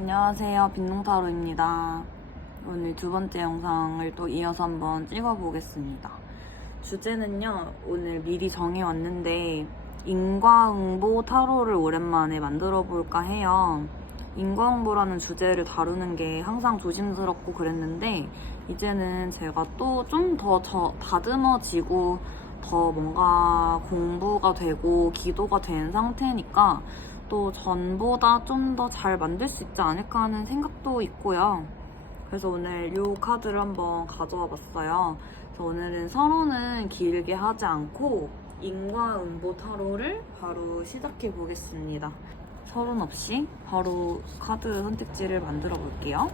안녕하세요, 빈농타로입니다. 오늘 두 번째 영상을 또 이어서 한번 찍어보겠습니다. 주제는요, 오늘 미리 정해왔는데 인과응보 타로를 오랜만에 만들어 볼까 해요. 인과응보라는 주제를 다루는 게 항상 조심스럽고 그랬는데 이제는 제가 또 좀 더 다듬어지고 더 뭔가 공부가 되고 기도가 된 상태니까 또 전보다 좀 더 잘 만들 수 있지 않을까 하는 생각도 있고요. 그래서 오늘 이 카드를 한번 가져와 봤어요. 그래서 오늘은 서론은 길게 하지 않고 인과응보 타로를 바로 시작해 보겠습니다. 서론 없이 바로 카드 선택지를 만들어 볼게요.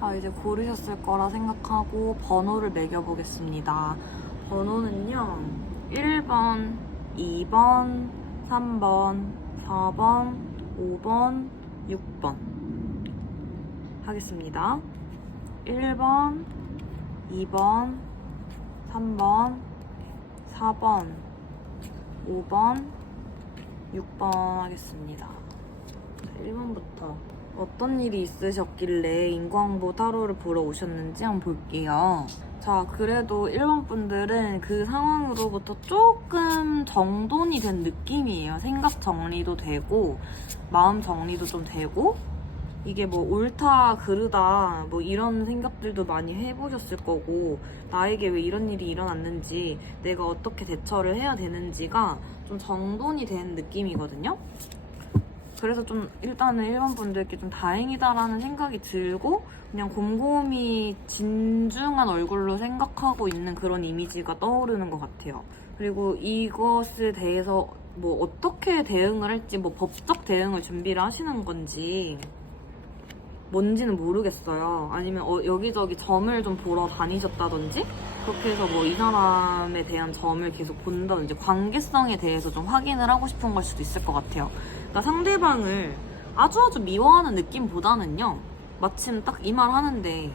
자, 이제 고르셨을 거라 생각하고 번호를 매겨보겠습니다. 번호는요, 1번, 2번, 3번, 4번, 5번, 6번 하겠습니다. 1번, 2번, 3번, 4번, 5번, 6번 하겠습니다. 1번부터 어떤 일이 있으셨길래 인과응보 타로를 보러 오셨는지 한번 볼게요. 자, 그래도 1번 분들은 그 상황으로부터 조금 정돈이 된 느낌이에요. 생각 정리도 되고 마음 정리도 좀 되고, 이게 뭐 옳다 그르다 뭐 이런 생각들도 많이 해보셨을 거고, 나에게 왜 이런 일이 일어났는지, 내가 어떻게 대처를 해야 되는지가 좀 정돈이 된 느낌이거든요. 그래서 좀 일단은 1번 분들께 좀 다행이다라는 생각이 들고, 그냥 곰곰이 진중한 얼굴로 생각하고 있는 그런 이미지가 떠오르는 것 같아요. 그리고 이것에 대해서 뭐 어떻게 대응을 할지, 뭐 법적 대응을 준비를 하시는 건지 뭔지는 모르겠어요. 아니면 여기저기 점을 좀 보러 다니셨다든지, 그렇게 해서 뭐 이 사람에 대한 점을 계속 본다든지, 관계성에 대해서 좀 확인을 하고 싶은 걸 수도 있을 것 같아요. 그러니까 상대방을 아주 미워하는 느낌보다는요, 마침 딱 이 말 하는데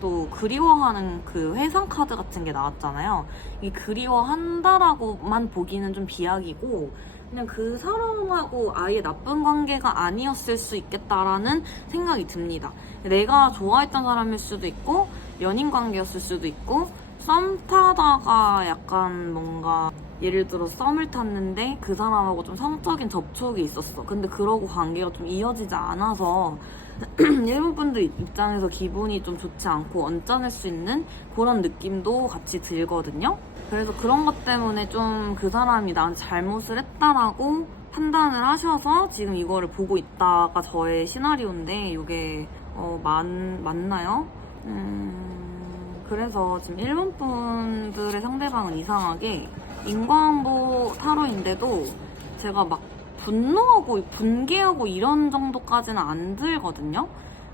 또 그리워하는 그 회상 카드 같은 게 나왔잖아요. 이 그리워한다라고만 보기는 좀 비약이고, 그냥 그 사람하고 아예 나쁜 관계가 아니었을 수 있겠다라는 생각이 듭니다. 내가 좋아했던 사람일 수도 있고, 연인 관계였을 수도 있고, 썸 타다가 약간 뭔가 예를 들어 썸을 탔는데 그 사람하고 좀 성적인 접촉이 있었어. 근데 그러고 관계가 좀 이어지지 않아서 일본 분들 입장에서 기분이 좀 좋지 않고 언짢을 수 있는 그런 느낌도 같이 들거든요. 그래서 그런 것 때문에 좀 그 사람이 나한테 잘못을 했다라고 판단을 하셔서 지금 이거를 보고 있다가 저의 시나리오인데, 이게 맞나요? 그래서 지금 1번 분들의 상대방은 이상하게 인과응보 타로인데도 제가 막 분노하고 분개하고 이런 정도까지는 안 들거든요.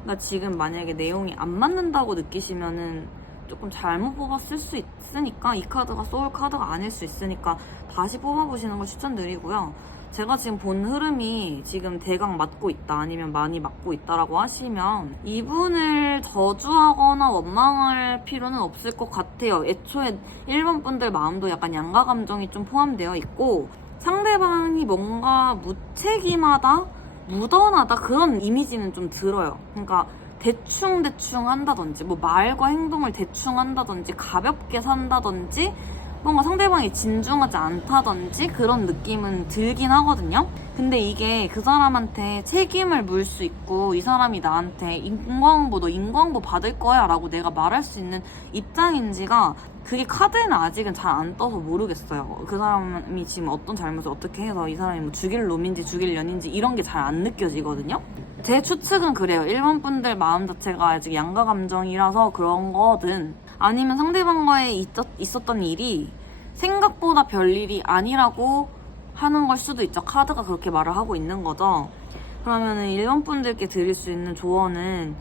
그러니까 지금 만약에 내용이 안 맞는다고 느끼시면은 조금 잘못 뽑았을 수 있으니까, 이 카드가 소울 카드가 아닐 수 있으니까 다시 뽑아보시는 걸 추천드리고요. 제가 지금 본 흐름이 지금 대강 맞고 있다 아니면 많이 맞고 있다라고 하시면 이분을 저주하거나 원망할 필요는 없을 것 같아요. 애초에 1번 분들 마음도 약간 양가 감정이 좀 포함되어 있고 상대방이 뭔가 무책임하다, 무던하다 그런 이미지는 좀 들어요. 그러니까 대충 한다든지 뭐 말과 행동을 대충 한다든지 가볍게 산다든지 뭔가 상대방이 진중하지 않다든지 그런 느낌은 들긴 하거든요. 근데 이게 그 사람한테 책임을 물 수 있고 이 사람이 나한테 너 인과응보 받을 거야 라고 내가 말할 수 있는 입장인지가 그게 카드에는 아직은 잘 안 떠서 모르겠어요. 그 사람이 지금 어떤 잘못을 어떻게 해서 이 사람이 뭐 죽일 놈인지 죽일 년인지 이런 게 잘 안 느껴지거든요. 제 추측은 그래요. 1번 분들 마음 자체가 아직 양가 감정이라서 그런 거든 아니면 상대방과의 있었던 일이 생각보다 별일이 아니라고 하는 걸 수도 있죠. 카드가 그렇게 말을 하고 있는 거죠. 그러면은 1번 분들께 드릴 수 있는 조언은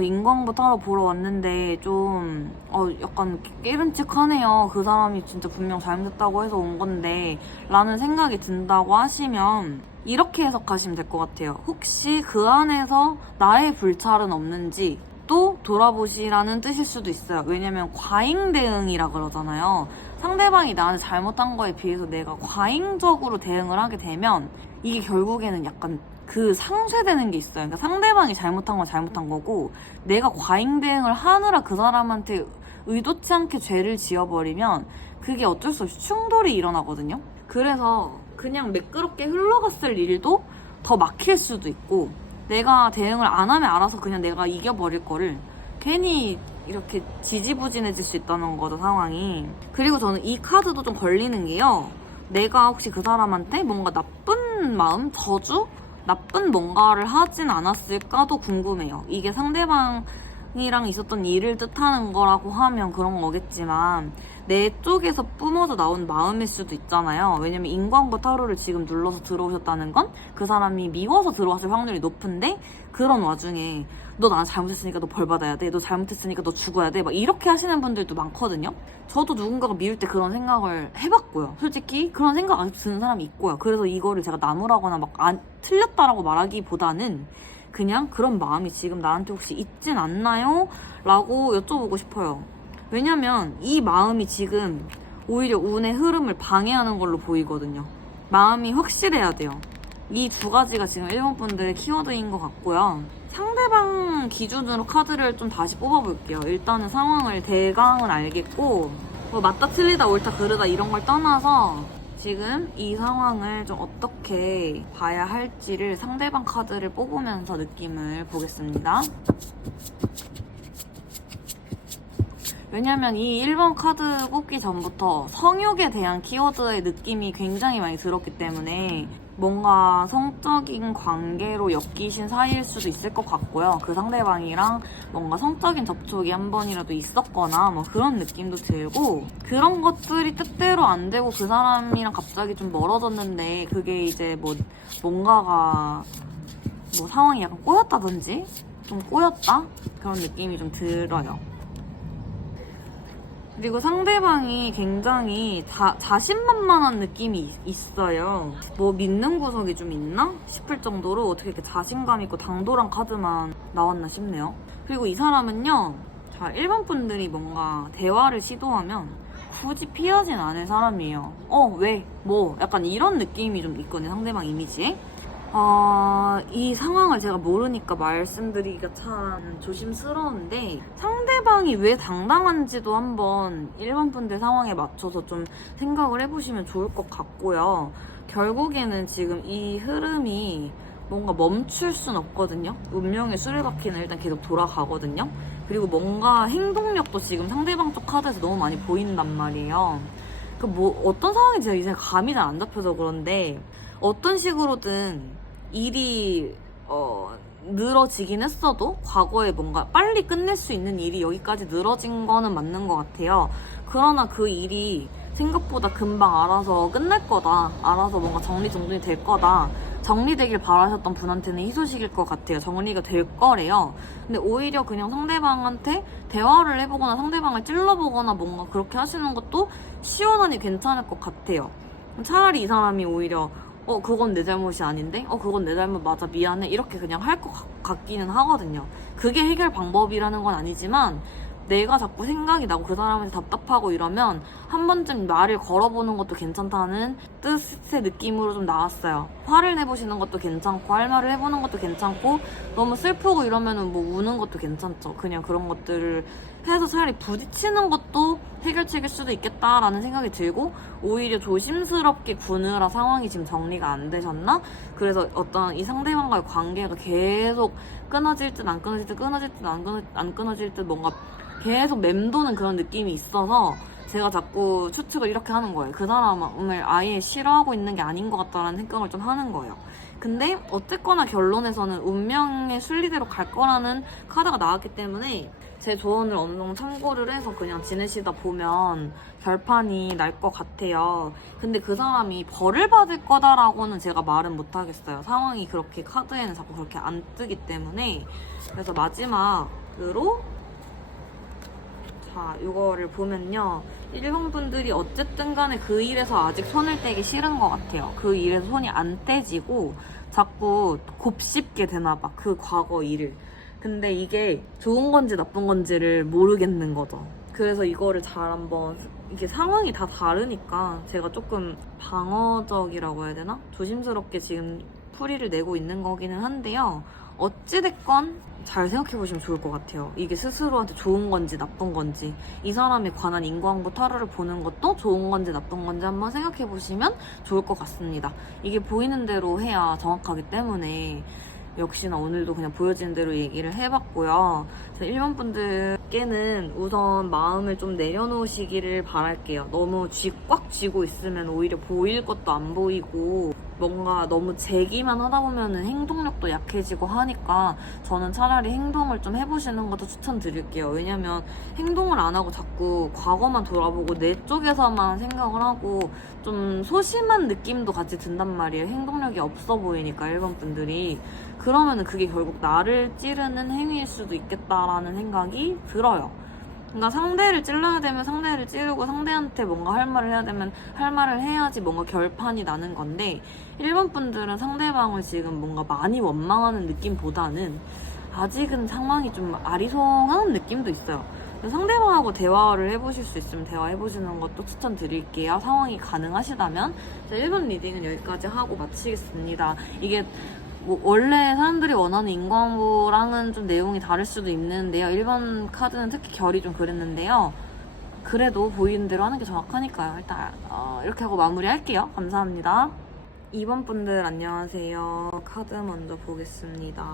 인광부 타러 보러 왔는데 좀 약간 깨름칙하네요. 그 사람이 진짜 분명 잘못했다고 해서 온 건데 라는 생각이 든다고 하시면 이렇게 해석하시면 될 것 같아요. 혹시 그 안에서 나의 불찰은 없는지 또 돌아보시라는 뜻일 수도 있어요. 왜냐면 과잉 대응이라 그러잖아요. 상대방이 나한테 잘못한 거에 비해서 내가 과잉적으로 대응을 하게 되면 이게 결국에는 약간 그 상쇄되는 게 있어요. 그러니까 상대방이 잘못한 건 잘못한 거고 내가 과잉 대응을 하느라 그 사람한테 의도치 않게 죄를 지어버리면 그게 어쩔 수 없이 충돌이 일어나거든요. 그래서 그냥 매끄럽게 흘러갔을 일도 더 막힐 수도 있고 내가 대응을 안 하면 알아서 그냥 내가 이겨버릴 거를 괜히 이렇게 지지부진해질 수 있다는 거죠, 상황이. 그리고 저는 이 카드도 좀 걸리는 게요. 내가 혹시 그 사람한테 뭔가 나쁜 마음, 저주? 나쁜 뭔가를 하진 않았을까도 궁금해요. 이게 상대방이랑 있었던 일을 뜻하는 거라고 하면 그런 거겠지만 내 쪽에서 뿜어져 나온 마음일 수도 있잖아요. 왜냐면 인광부 타로를 지금 눌러서 들어오셨다는 건 그 사람이 미워서 들어왔을 확률이 높은데 그런 와중에 너 나한테 잘못했으니까 너 벌 받아야 돼. 너 잘못했으니까 너 죽어야 돼. 막 이렇게 하시는 분들도 많거든요. 저도 누군가가 미울 때 그런 생각을 해봤고요. 솔직히 그런 생각 안 드는 사람이 있고요. 그래서 이거를 제가 나무라거나 막 틀렸다라고 말하기보다는 그냥 그런 마음이 지금 나한테 혹시 있진 않나요? 라고 여쭤보고 싶어요. 왜냐면 이 마음이 지금 오히려 운의 흐름을 방해하는 걸로 보이거든요. 마음이 확실해야 돼요. 이 두 가지가 지금 1번 분들의 키워드인 것 같고요. 상대방 기준으로 카드를 좀 다시 뽑아볼게요. 일단은 상황을 대강은 알겠고 뭐 맞다 틀리다 옳다 그르다 이런 걸 떠나서 지금 이 상황을 좀 어떻게 봐야 할지를 상대방 카드를 뽑으면서 느낌을 보겠습니다. 왜냐면 이 1번 카드 뽑기 전부터 성욕에 대한 키워드의 느낌이 굉장히 많이 들었기 때문에 뭔가 성적인 관계로 엮이신 사이일 수도 있을 것 같고요. 그 상대방이랑 뭔가 성적인 접촉이 한 번이라도 있었거나 뭐 그런 느낌도 들고 그런 것들이 뜻대로 안 되고 그 사람이랑 갑자기 좀 멀어졌는데 그게 이제 뭐 뭔가가 뭐 상황이 약간 꼬였다든지 좀 꼬였다? 그런 느낌이 좀 들어요. 그리고 상대방이 굉장히 자신만만한 느낌이 있어요. 뭐 믿는 구석이 좀 있나 싶을 정도로 어떻게 이렇게 자신감 있고 당돌한 카드만 나왔나 싶네요. 그리고 이 사람은요, 자, 1번 분들이 뭔가 대화를 시도하면 굳이 피하진 않을 사람이에요. 왜? 뭐? 약간 이런 느낌이 좀 있거든요, 상대방 이미지에. 이 상황을 제가 모르니까 말씀드리기가 참 조심스러운데 상대방이 왜 당당한지도 한번 1번 분들 상황에 맞춰서 좀 생각을 해보시면 좋을 것 같고요. 결국에는 지금 이 흐름이 뭔가 멈출 순 없거든요. 운명의 수레바퀴는 일단 계속 돌아가거든요. 그리고 뭔가 행동력도 지금 상대방 쪽 카드에서 너무 많이 보인단 말이에요. 어떤 상황인지 제가 이제 감이 잘 안 잡혀서 그런데 어떤 식으로든 일이 늘어지긴 했어도 과거에 뭔가 빨리 끝낼 수 있는 일이 여기까지 늘어진 거는 맞는 것 같아요. 그러나 그 일이 생각보다 금방 알아서 끝날 거다. 알아서 뭔가 정리정돈이 될 거다. 정리되길 바라셨던 분한테는 희소식일 것 같아요. 정리가 될 거래요. 근데 오히려 그냥 상대방한테 대화를 해보거나 상대방을 찔러보거나 뭔가 그렇게 하시는 것도 시원하니 괜찮을 것 같아요. 차라리 이 사람이 오히려 그건 내 잘못이 아닌데? 그건 내 잘못 맞아, 미안해. 이렇게 그냥 할 것 같기는 하거든요. 그게 해결 방법이라는 건 아니지만, 내가 자꾸 생각이 나고 그 사람한테 답답하고 이러면 한 번쯤 말을 걸어보는 것도 괜찮다는 뜻의 느낌으로 좀 나왔어요. 화를 내보시는 것도 괜찮고, 할 말을 해보는 것도 괜찮고, 너무 슬프고 이러면은 뭐 우는 것도 괜찮죠. 그냥 그런 것들을 해서 차라리 부딪히는 것도 해결책일 수도 있겠다라는 생각이 들고, 오히려 조심스럽게 구느라 상황이 지금 정리가 안 되셨나? 그래서 어떤 이 상대방과의 관계가 계속 끊어질 듯 안 끊어질 듯 끊어질 듯 안 끊어질 듯 뭔가 계속 맴도는 그런 느낌이 있어서 제가 자꾸 추측을 이렇게 하는 거예요. 그 사람을 아예 싫어하고 있는 게 아닌 것 같다라는 생각을 좀 하는 거예요. 근데 어쨌거나 결론에서는 운명의 순리대로 갈 거라는 카드가 나왔기 때문에 제 조언을 어느 정도 참고를 해서 그냥 지내시다 보면 결판이 날 것 같아요. 근데 그 사람이 벌을 받을 거다라고는 제가 말은 못하겠어요. 상황이 그렇게 카드에는 자꾸 그렇게 안 뜨기 때문에. 그래서 마지막으로 자, 이거를 보면요. 1번 분들이 어쨌든 간에 그 일에서 아직 손을 떼기 싫은 것 같아요. 그 일에서 손이 안 떼지고 자꾸 곱씹게 되나 봐. 그 과거 일을. 근데 이게 좋은 건지 나쁜 건지를 모르겠는 거죠. 그래서 이거를 잘 한번, 이게 상황이 다 다르니까 제가 조금 방어적이라고 해야 되나? 조심스럽게 지금 풀이를 내고 있는 거기는 한데요. 어찌됐건 잘 생각해보시면 좋을 것 같아요. 이게 스스로한테 좋은 건지 나쁜 건지, 이 사람에 관한 인과응보 타로를 보는 것도 좋은 건지 나쁜 건지 한번 생각해보시면 좋을 것 같습니다. 이게 보이는 대로 해야 정확하기 때문에 역시나 오늘도 그냥 보여지는 대로 얘기를 해봤고요. 1번 분들께는 우선 마음을 좀 내려놓으시기를 바랄게요. 너무 꽉 쥐고 있으면 오히려 보일 것도 안 보이고 뭔가 너무 제기만 하다 보면은 행동력도 약해지고 하니까 저는 차라리 행동을 좀 해보시는 것도 추천드릴게요. 왜냐면 행동을 안 하고 자꾸 과거만 돌아보고 내 쪽에서만 생각을 하고 좀 소심한 느낌도 같이 든단 말이에요. 행동력이 없어 보이니까 1번 분들이. 그러면은 그게 결국 나를 찌르는 행위일 수도 있겠다라는 생각이 들어요. 그러니까 상대를 찔러야 되면 상대를 찌르고 상대한테 뭔가 할 말을 해야 되면 할 말을 해야지 뭔가 결판이 나는 건데 1번 분들은 상대방을 지금 뭔가 많이 원망하는 느낌보다는 아직은 상황이 좀 아리송한 느낌도 있어요. 상대방하고 대화를 해보실 수 있으면 대화해보시는 것도 추천드릴게요. 상황이 가능하시다면. 자, 1번 리딩은 여기까지 하고 마치겠습니다. 이게 뭐 원래 사람들이 원하는 인과응보랑은 좀 내용이 다를 수도 있는데요. 1번 카드는 특히 결이 좀 그랬는데요. 그래도 보이는 대로 하는 게 정확하니까요. 일단 이렇게 하고 마무리할게요. 감사합니다. 2번 분들 안녕하세요. 카드 먼저 보겠습니다.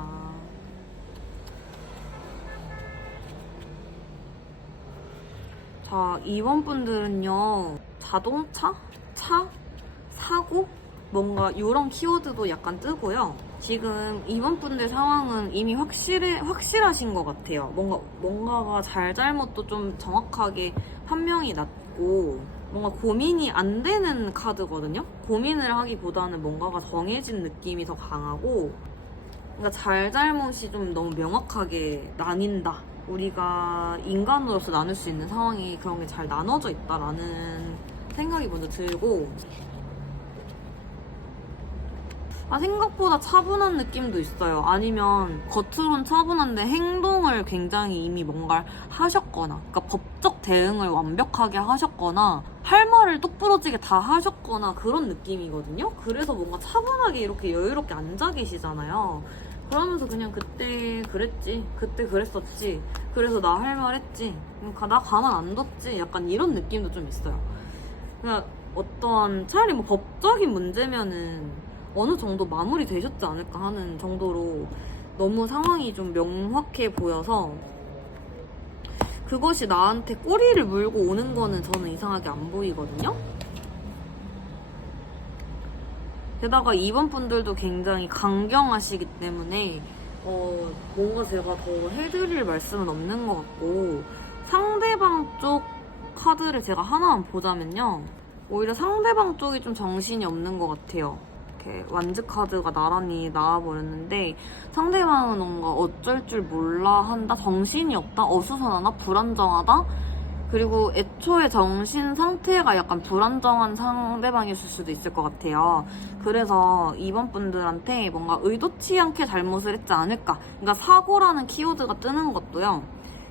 자, 2번 분들은요. 자동차? 차? 사고? 뭔가 이런 키워드도 약간 뜨고요. 지금 2번 분들 상황은 이미 확실하신 것 같아요. 뭔가가 잘잘못도 좀 정확하게 판명이 났고, 뭔가 고민이 안 되는 카드거든요? 고민을 하기보다는 뭔가가 정해진 느낌이 더 강하고, 그러니까 잘잘못이 좀 너무 명확하게 나뉜다. 우리가 인간으로서 나눌 수 있는 상황이 그런 게 잘 나눠져 있다라는 생각이 먼저 들고, 생각보다 차분한 느낌도 있어요. 아니면 겉으로는 차분한데 행동을 굉장히 이미 뭔가를 하셨거나, 그러니까 법적 대응을 완벽하게 하셨거나 할 말을 똑부러지게 다 하셨거나 그런 느낌이거든요. 그래서 뭔가 차분하게 이렇게 여유롭게 앉아 계시잖아요. 그러면서 그냥 그때 그랬지, 그때 그랬었지, 그래서 나 할 말 했지, 나 가만 안 뒀지, 약간 이런 느낌도 좀 있어요. 그러니까 어떤 차라리 뭐 법적인 문제면은 어느 정도 마무리 되셨지 않을까 하는 정도로 너무 상황이 좀 명확해 보여서 그것이 나한테 꼬리를 물고 오는 거는 저는 이상하게 안 보이거든요. 게다가 2번 분들도 굉장히 강경하시기 때문에 뭔가 제가 더 해드릴 말씀은 없는 것 같고, 상대방 쪽 카드를 제가 하나만 보자면요, 오히려 상대방 쪽이 좀 정신이 없는 것 같아요. 이렇게 완즈 카드가 나란히 나와버렸는데 상대방은 뭔가 어쩔 줄 몰라 한다, 정신이 없다, 어수선하다, 불안정하다, 그리고 애초에 정신 상태가 약간 불안정한 상대방이실 수도 있을 것 같아요. 그래서 이번 분들한테 뭔가 의도치 않게 잘못을 했지 않을까. 그러니까 사고라는 키워드가 뜨는 것도요.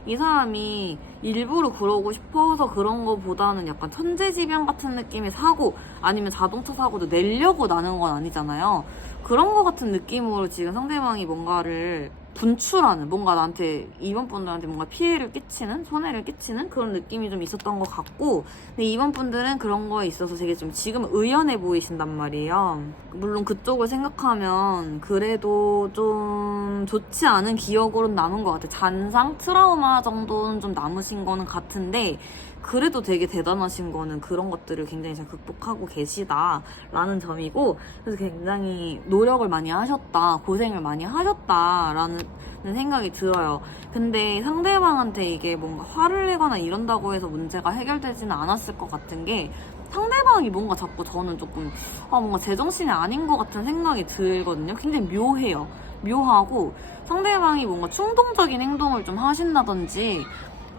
이 사람이 일부러 그러고 싶어서 그런 거보다는 약간 천재지변 같은 느낌의 사고, 아니면 자동차 사고도 내려고 나는 건 아니잖아요. 그런 거 같은 느낌으로 지금 상대방이 뭔가를 분출하는, 뭔가 나한테, 이번 분들한테 뭔가 피해를 끼치는, 손해를 끼치는 그런 느낌이 좀 있었던 것 같고, 근데 이번 분들은 그런 거에 있어서 되게 좀 지금 의연해 보이신단 말이에요. 물론 그쪽을 생각하면 그래도 좀 좋지 않은 기억으로는 남은 것 같아요. 잔상, 트라우마 정도는 좀 남으신 거는 같은데, 그래도 되게 대단하신 거는 그런 것들을 굉장히 잘 극복하고 계시다라는 점이고, 그래서 굉장히 노력을 많이 하셨다, 고생을 많이 하셨다라는 생각이 들어요. 근데 상대방한테 이게 뭔가 화를 내거나 이런다고 해서 문제가 해결되지는 않았을 것 같은 게, 상대방이 뭔가 자꾸 저는 조금 뭔가 제정신이 아닌 것 같은 생각이 들거든요. 굉장히 묘해요. 묘하고 상대방이 뭔가 충동적인 행동을 좀 하신다든지,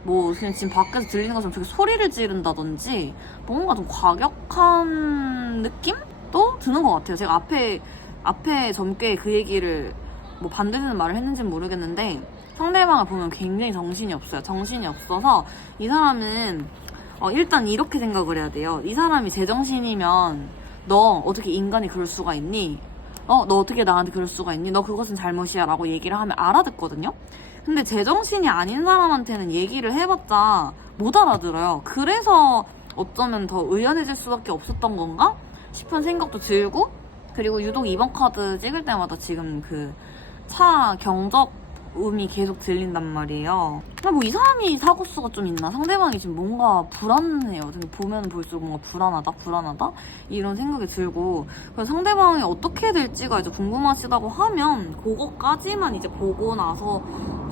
뭐 그냥 지금 밖에서 들리는 것처럼 되게 소리를 지른다든지 뭔가 좀 과격한 느낌도 드는 것 같아요. 제가 앞에 젊게 그 얘기를 뭐 반대되는 말을 했는지는 모르겠는데, 상대방을 보면 굉장히 정신이 없어요. 정신이 없어서 이 사람은 일단 이렇게 생각을 해야 돼요. 이 사람이 제정신이면 너 어떻게 인간이 그럴 수가 있니? 너 어떻게 나한테 그럴 수가 있니? 너 그것은 잘못이야 라고 얘기를 하면 알아듣거든요. 근데 제정신이 아닌 사람한테는 얘기를 해봤자 못 알아들어요. 그래서 어쩌면 더 의연해질 수밖에 없었던 건가 싶은 생각도 들고, 그리고 유독 이번 카드 찍을 때마다 지금 그 차 경적음이 계속 들린단 말이에요. 뭐 이 사람이 사고수가 좀 있나? 상대방이 지금 뭔가 불안해요. 보면 볼수록 뭔가 불안하다? 이런 생각이 들고, 그래서 상대방이 어떻게 될지가 이제 궁금하시다고 하면 그거까지만 이제 보고 나서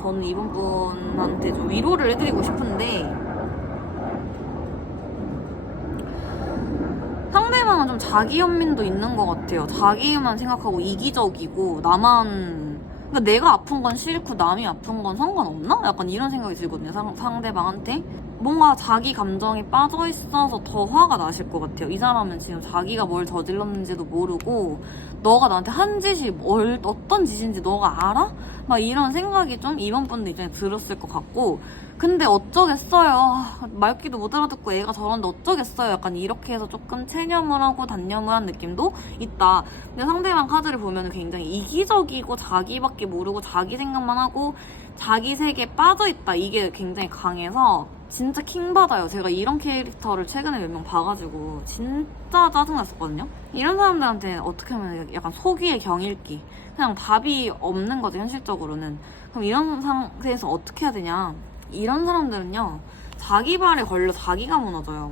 저는 이번 분한테 좀 위로를 해드리고 싶은데, 상대방은 좀 자기 연민도 있는 것 같아요. 자기만 생각하고 이기적이고, 그러니까 내가 아픈 건 싫고 남이 아픈 건 상관없나? 약간 이런 생각이 들거든요. 상대방한테. 뭔가 자기 감정에 빠져 있어서 더 화가 나실 것 같아요. 이 사람은 지금 자기가 뭘 저질렀는지도 모르고, 너가 나한테 한 짓이 어떤 짓인지 너가 알아? 막 이런 생각이 좀 이번 분들 입장에 들었을 것 같고, 근데 어쩌겠어요. 말귀도 못 알아듣고 애가 저런데 어쩌겠어요. 약간 이렇게 해서 조금 체념을 하고 단념을 한 느낌도 있다. 근데 상대방 카드를 보면 굉장히 이기적이고 자기밖에 모르고 자기 생각만 하고 자기 세계에 빠져있다. 이게 굉장히 강해서 진짜 킹받아요. 제가 이런 캐릭터를 최근에 몇 명 봐가지고 진짜 짜증났었거든요. 이런 사람들한테 어떻게 하면 약간 소귀의 경읽기, 그냥 답이 없는 거죠, 현실적으로는. 그럼 이런 상태에서 어떻게 해야 되냐. 이런 사람들은요, 자기 발에 걸려 자기가 무너져요.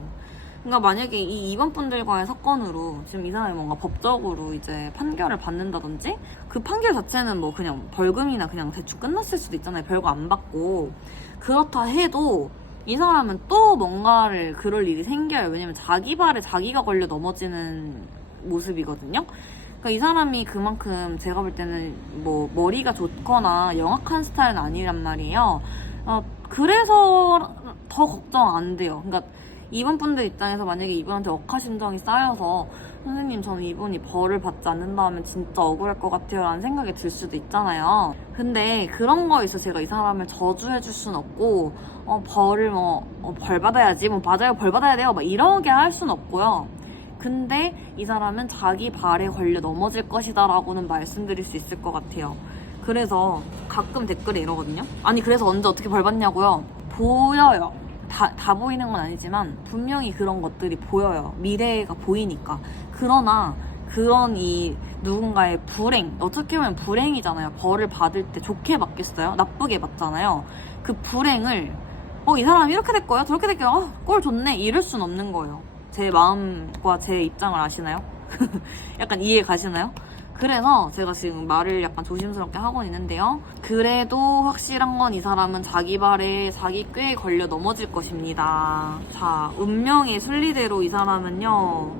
그러니까 만약에 이번 분들과의 사건으로 지금 이 사람이 뭔가 법적으로 이제 판결을 받는다든지, 그 판결 자체는 뭐 그냥 벌금이나 그냥 대충 끝났을 수도 있잖아요. 별거 안 받고. 그렇다 해도 이 사람은 또 뭔가를 그럴 일이 생겨요. 왜냐면 자기 발에 자기가 걸려 넘어지는 모습이거든요. 그러니까 이 사람이 그만큼 제가 볼 때는 뭐 머리가 좋거나 영악한 스타일은 아니란 말이에요. 그래서 더 걱정 안 돼요. 그러니까 이번 분들 입장에서 만약에 이분한테 억하심정이 쌓여서 선생님 저는 이분이 벌을 받지 않는다면 진짜 억울할 것 같아요 라는 생각이 들 수도 있잖아요. 근데 그런 거에 있어서 제가 이 사람을 저주해 줄 순 없고 벌을 벌 받아야지, 맞아요, 벌 받아야 돼요, 막 이러게 할 순 없고요. 근데 이 사람은 자기 발에 걸려 넘어질 것이다 라고는 말씀드릴 수 있을 것 같아요. 그래서 가끔 댓글에 이러거든요. 아니 그래서 언제 어떻게 벌 받냐고요. 보여요. 다 보이는 건 아니지만 분명히 그런 것들이 보여요. 미래가 보이니까. 그러나 그런 이 누군가의 불행, 어떻게 보면 불행이잖아요. 벌을 받을 때 좋게 받겠어요? 나쁘게 받잖아요. 그 불행을 이 사람 이렇게 됐고요, 저렇게 됐고요, 꼴 좋네, 이럴 순 없는 거예요. 제 마음과 제 입장을 아시나요? 약간 이해 가시나요? 그래서 제가 지금 말을 약간 조심스럽게 하고 있는데요. 그래도 확실한 건 이 사람은 자기 발에 자기 꾀에 걸려 넘어질 것입니다. 자, 운명의 순리대로 이 사람은요,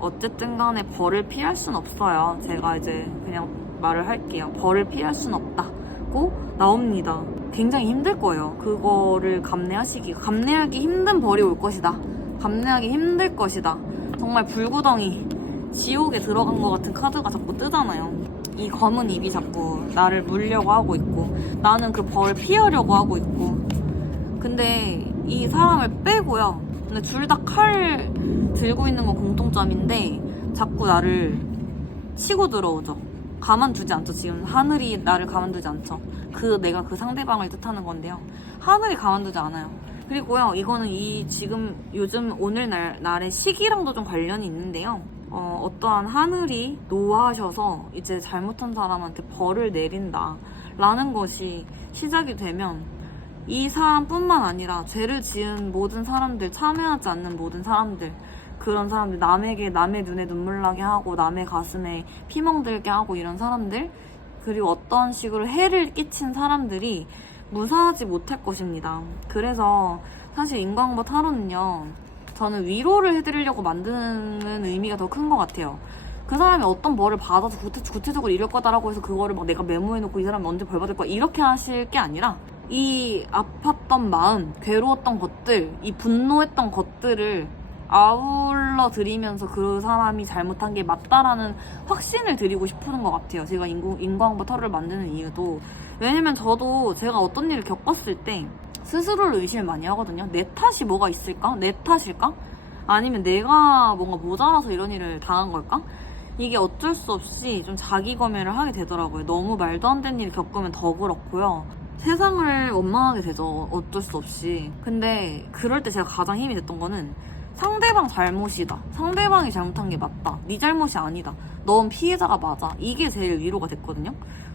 어쨌든 간에 벌을 피할 순 없어요. 제가 이제 그냥 말을 할게요. 벌을 피할 순 없다고 나옵니다. 굉장히 힘들 거예요. 그거를 감내하기 힘든 벌이 올 것이다. 감내하기 힘들 것이다. 정말 불구덩이 지옥에 들어간 것 같은 카드가 자꾸 뜨잖아요. 이 검은 입이 자꾸 나를 물려고 하고 있고 나는 그 벌을 피하려고 하고 있고 근데 이 사람을 빼고요. 근데 둘 다 칼 들고 있는 건 공통점인데 자꾸 나를 치고 들어오죠. 가만두지 않죠. 지금 하늘이 나를 가만두지 않죠. 내가 그 상대방을 뜻하는 건데요. 하늘이 가만두지 않아요. 그리고요, 이거는 지금 요즘 오늘날의 시기랑도 좀 관련이 있는데요. 어떠한 하늘이 노하셔서 이제 잘못한 사람한테 벌을 내린다 라는 것이 시작이 되면 이 사람뿐만 아니라 죄를 지은 모든 사람들, 참여하지 않는 모든 사람들, 그런 사람들, 남의 눈에 눈물 나게 하고 남의 가슴에 피멍들게 하고 이런 사람들, 그리고 어떤 식으로 해를 끼친 사람들이 무사하지 못할 것입니다. 그래서 사실 인과응보 타로는요, 저는 위로를 해드리려고 만드는 의미가 더 큰 것 같아요. 그 사람이 어떤 벌을 받아서 구체적으로 이럴 거다라고 해서 그거를 막 내가 메모해놓고 이 사람이 언제 벌 받을 거야 이렇게 하실 게 아니라 이 아팠던 마음, 괴로웠던 것들, 이 분노했던 것들을 아울러 드리면서 그 사람이 잘못한 게 맞다라는 확신을 드리고 싶은 것 같아요. 제가 인과응보 타로를 만드는 이유도. 왜냐면 저도 제가 어떤 일을 겪었을 때 스스로를 의심을 많이 하거든요. 내 탓이 뭐가 있을까? 내 탓일까? 아니면 내가 뭔가 모자라서 이런 일을 당한 걸까? 이게 어쩔 수 없이 좀 자기 검열을 하게 되더라고요. 너무 말도 안 되는 일 겪으면 더 그렇고요. 세상을 원망하게 되죠. 어쩔 수 없이. 근데 그럴 때 제가 가장 힘이 됐던 거는 상대방 잘못이다. 상대방이 잘못한 게 맞다. 네 잘못이 아니다. 넌 피해자가 맞아. 이게 제일 위로가 됐거든요.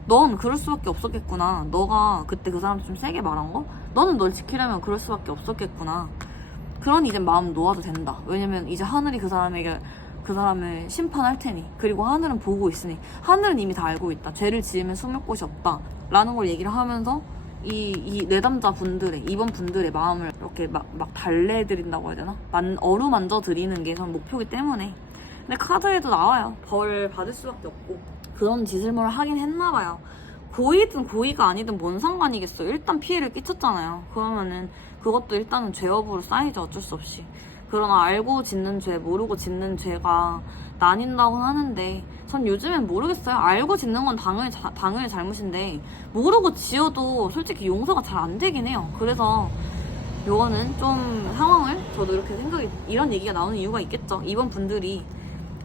넌 그럴 수밖에 없었겠구나. 너가 그때 그 사람한테 좀 세게 말한 거? 너는 널 지키려면 그럴 수밖에 없었겠구나. 그러니 이제 마음 놓아도 된다. 왜냐면 이제 하늘이 그 사람을 심판할 테니. 그리고 하늘은 보고 있으니. 하늘은 이미 다 알고 있다. 죄를 지으면 숨을 곳이 없다. 라는 걸 얘기를 하면서 이 내담자 분들의, 이번 분들의 마음을 이렇게 막 달래드린다고 해야 되나? 어루만져 드리는 게 전 목표이기 때문에. 근데 카드에도 나와요. 벌 받을 수밖에 없고. 그런 짓을 뭘 하긴 했나봐요. 고의든 고의가 아니든 뭔 상관이겠어요. 일단 피해를 끼쳤잖아요. 그러면은 그것도 일단은 죄업으로 쌓이죠. 어쩔 수 없이. 그러나 알고 짓는 죄, 모르고 짓는 죄가 나뉜다고 하는데 전 요즘엔 모르겠어요. 알고 짓는 건 당연히 잘못인데 모르고 지어도 솔직히 용서가 잘 안 되긴 해요. 그래서 요거는 좀 상황을 저도 이렇게 이런 얘기가 나오는 이유가 있겠죠. 이번 분들이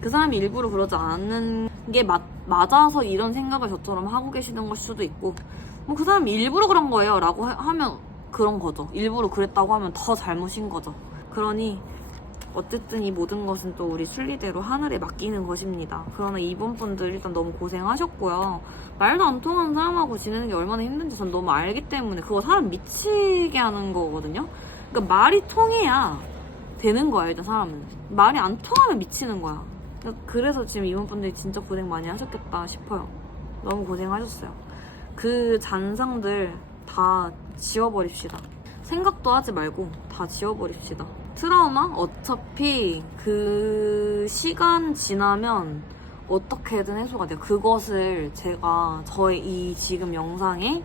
그 사람이 일부러 그러지 않는 게 맞아서 이런 생각을 저처럼 하고 계시는 걸 수도 있고 뭐 그 사람이 일부러 그런 거예요 라고 하면 그런 거죠. 일부러 그랬다고 하면 더 잘못인 거죠. 그러니 어쨌든 이 모든 것은 또 우리 순리대로 하늘에 맡기는 것입니다. 그러나 이번 분들 일단 너무 고생하셨고요. 말도 안 통하는 사람하고 지내는 게 얼마나 힘든지 전 너무 알기 때문에 그거 사람 미치게 하는 거거든요. 그러니까 말이 통해야 되는 거야. 일단 사람은 말이 안 통하면 미치는 거야. 그래서 지금 이번 분들이 진짜 고생 많이 하셨겠다 싶어요. 너무 고생하셨어요. 그 잔상들 다 지워버립시다. 생각도 하지 말고 다 지워버립시다. 트라우마? 어차피 그 시간 지나면 어떻게든 해소가 돼요. 그것을 제가 저의 이 지금 영상에